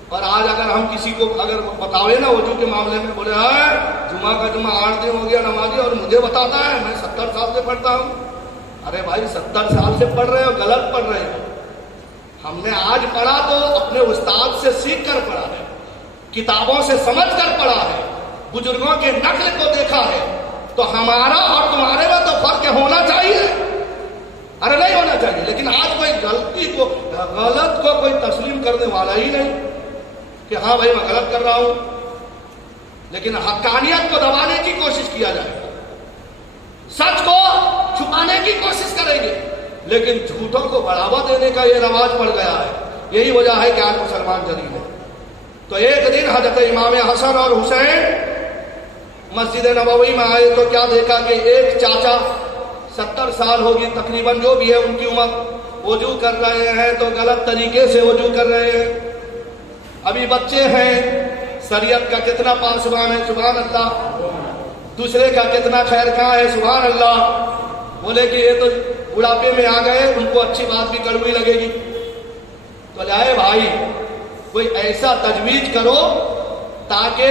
اور آج اگر ہم کسی کو اگر بتاوے نا وضو کے معاملے میں بولے جمعہ کا جمعہ 8 دن ہو گیا نمازی اور مجھے بتاتا ہے میں 70 سال سے پڑھتا ہوں. ارے بھائی 70 سال سے پڑھ رہے ہو غلط پڑھ رہے ہو. ہم نے آج پڑھا تو اپنے استاد سے سیکھ کر پڑھا ہے، کتابوں سے سمجھ کر پڑھا ہے، بزرگوں کے نقل کو دیکھا ہے. تو ہمارا اور تمہارے میں تو فرق ہونا چاہیے، ارے نہیں ہونا چاہیے. لیکن آج کوئی غلطی کو غلط کو کوئی تسلیم کرنے والا ہی نہیں کہ ہاں بھائی میں غلط کر رہا ہوں. لیکن حقانیت کو دبانے کی کوشش کیا جائے گا، سچ کو چھپانے کی کوشش کریں گے، لیکن جھوٹوں کو بڑھاوا دینے کا یہ رواج پڑ گیا ہے. یہی وجہ ہے کہ آج مسلمان جلیل ہے. تو ایک دن حضرت امام حسن اور حسین مسجد نبوی میں آئے تو کیا دیکھا کہ ایک چاچا 70 سال ہوگی تقریباً جو بھی ہے ان کی عمر وضو کر رہے ہیں تو غلط طریقے سے وضو کر رہے ہیں. ابھی بچے ہیں، شریعت کا کتنا پاسبان ہے سبحان اللہ، دوسرے کا کتنا خیر خواہ ہے سبحان اللہ. بولے کہ یہ تو بڑھاپے میں آ گئے ان کو اچھی بات بھی کڑوی لگے گی. تو جائے بھائی کوئی ایسا تجویز کرو تاکہ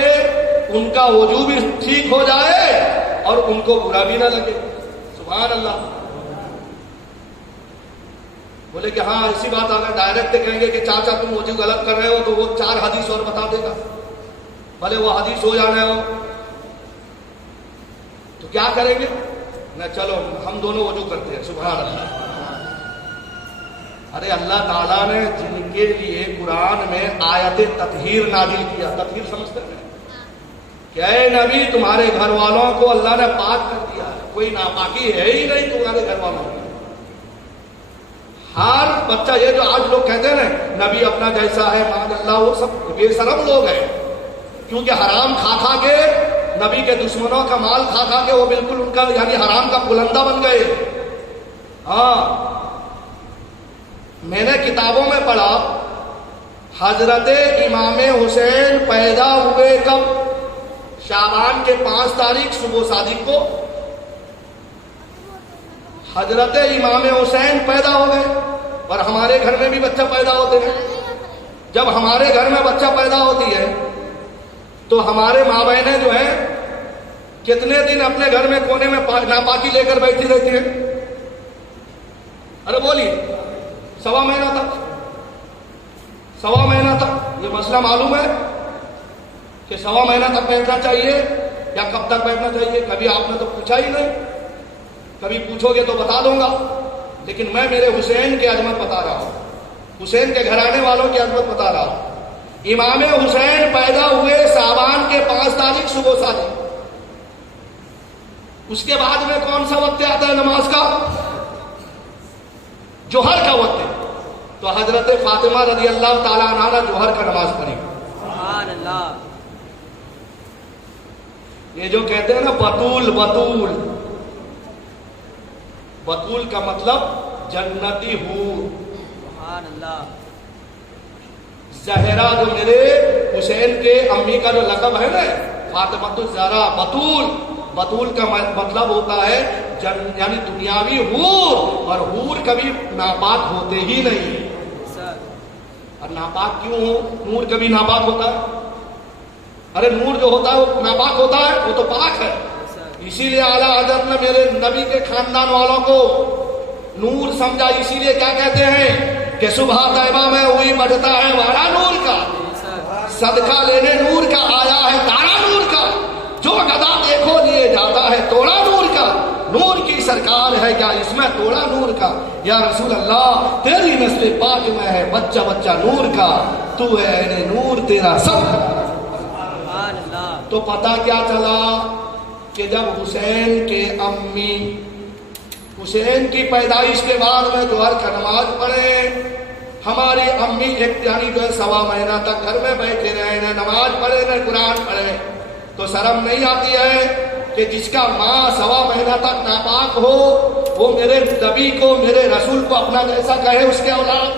ان کا وضو بھی ٹھیک ہو جائے اور ان کو برا بھی نہ لگے سبحان اللہ. بولے کہ ہاں ایسی بات اگر ڈائریکٹ کہیں گے کہ چاچا تم وضو غلط کر رہے ہو تو وہ 4 حدیث اور بتا دے گا، بھلے وہ حدیث ہو جانا ہو تو کیا کریں گے نہ چلو ہم دونوں وضو کرتے ہیں سبحان اللہ. ارے اللہ تعالیٰ نے جن کے لیے قرآن میں آیت تطہیر نازل کیا، تطہیر سمجھتے ہیں کہ اے نبی تمہارے گھر والوں کو اللہ نے پاک کر دیا ہے، کوئی ناپاکی ہے ہی نہیں تمہارے گھر والوں میں. ہر بچہ یہ جو آج لوگ کہتے ہیں نا نبی اپنا جیسا ہے معاذ اللہ، وہ سب بے شرم لوگ ہیں کیونکہ حرام کھا کھا کے نبی کے دشمنوں کا مال کھا کھا کے وہ بالکل ان کا یعنی حرام کا پلندہ بن گئے. ہاں میں نے کتابوں میں پڑھا حضرت امام حسین پیدا ہوئے کب؟ شعبان کے 5 تاریخ صبح صادق کو حضرت امام حسین پیدا ہو گئے. اور ہمارے گھر میں بھی بچہ پیدا ہوتے ہیں. جب ہمارے گھر میں بچہ پیدا ہوتی ہے تو ہمارے ماں بہنیں جو ہیں کتنے دن اپنے گھر میں کونے میں ناپاکی لے کر بیٹھی رہتی ہیں؟ ارے بولیے 1.25 مہینہ تک یہ مسئلہ معلوم ہے کہ 1.25 مہینہ تک بیٹھنا چاہیے یا کب تک بیٹھنا چاہیے؟ کبھی آپ نے تو پوچھا ہی نہیں، کبھی پوچھو گے تو بتا دوں گا، لیکن میں میرے حسین کی عظمت بتا رہا ہوں، حسین کے گھرانے والوں کی عظمت بتا رہا ہوں۔ امام حسین پیدا ہوئے شعبان کے 5 تاریخ صبح صادق، اس کے بعد میں کون سا وقت آتا ہے نماز کا؟ جوہر کا وقت ہے، تو حضرت فاطمہ رضی اللہ تعالیٰ عنہا نے جوہر کا نماز پڑھی۔ سبحان اللہ۔ یہ جو کہتے ہیں نا بطول، بطول، بطول کا مطلب جنتی حور۔ سبحان اللہ۔ زہرا جو میرے حسین کے امی کا جو لقب ہے نا فاطمہ الزہرا، بطول، بطول کا مطلب ہوتا ہے یعنی دنیاوی حور، اور حور کبھی ناپاک ہوتے ہی نہیں۔ سر اور ناپاک کیوں ہو؟ نور کبھی ناپاک ہوتا ہے؟ ارے نور جو ہوتا ہے وہ ناپاک ہوتا ہے؟ وہ تو پاک ہے۔ اسی لیے اعلیٰ حضرت نے میرے نبی کے خاندان والوں کو نور سمجھا، اسی لیے کیا کہتے ہیں کہ صبح طیبہ میں وہی بڑھتا ہے وارا نور کا، صدقہ لینے نور کا آیا ہے تارا نور کا، جو گدا دیکھو لیے جاتا ہے توڑا نور کا، نور کی سرکار ہے کیا اس میں توڑا نور کا؟ یا رسول اللہ تیری نسل پاک میں ہے بچہ بچہ نور کا، تو ہے اے نور تیرا سب۔ سبحان اللہ۔ تو پتہ کیا چلا کہ جب حسین کے امی حسین کی پیدائش کے بعد میں جوہر کا نماز پڑھے، ہماری امی یعنی جو ہے 1.25 مہینہ تک گھر میں بیٹھے رہے، نہ نماز پڑھے نہ قرآن پڑھے، تو شرم نہیں آتی ہے کہ جس کا ماں 1.25 مہینہ تک ناپاک ہو وہ میرے نبی کو، میرے رسول کو اپنا جیسا کہے اس کے اولاد؟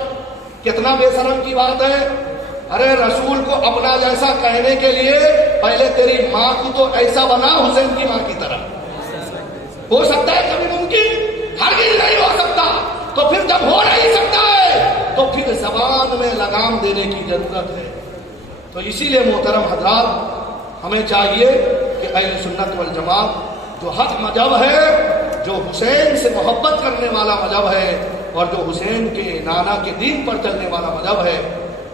کتنا بے شرم کی بات ہے۔ ارے رسول کو اپنا جیسا کہنے کے لیے پہلے تیری ماں کو تو ایسا بنا حسین کی ماں کی طرح۔ ہو سکتا ہے کبھی ممکن؟ ہرگز نہیں ہو سکتا۔ تو پھر جب ہو نہیں سکتا ہے تو پھر زبان میں لگام دینے کی ضرورت ہے۔ تو اسی لیے محترم حضرات ہمیں چاہیے کہ اہل سنت والجماعت جو حق مذہب ہے، جو حسین سے محبت کرنے والا مذہب ہے، اور جو حسین کے نانا کے دین پر چلنے والا مذہب ہے،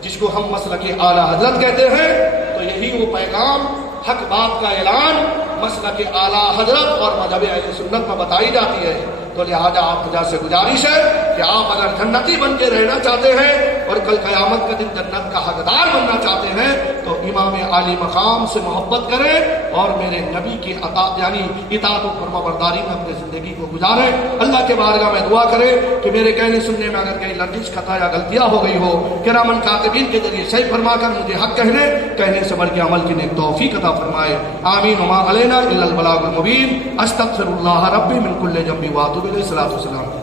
جس کو ہم مسلک اعلیٰ حضرت کہتے ہیں، تو یہی وہ پیغام، حق بات کا اعلان مسلک اعلیٰ حضرت اور مذہب اہل سنت میں بتائی جاتی ہے۔ تو لہذا آپ حضرات سے گزارش ہے کہ آپ اگر جنتی بن کے رہنا چاہتے ہیں اور کل قیامت کے دن جنت کا حقدار بننا چاہتے ہیں تو امام عالی مقام سے محبت کریں اور میرے نبی کی اطاعت و فرمانبرداری میں اپنی زندگی کو گزاریں۔ اللہ کے بارگاہ میں دعا کریں کہ میرے کہنے سننے میں اگر کہیں لرزش، خطا یا غلطیاں ہو گئی ہو، کرامن کاتبین کے ذریعے صحیح فرما کر مجھے حق کہنے سے بلکہ عمل کی نیک توفیق عطا فرمائے۔ آمین۔ وما علینا الا البلاغ المبین۔ استغفر اللہ ربی من کل ذنب واتوب الیہ۔ الصلاۃ والسلام۔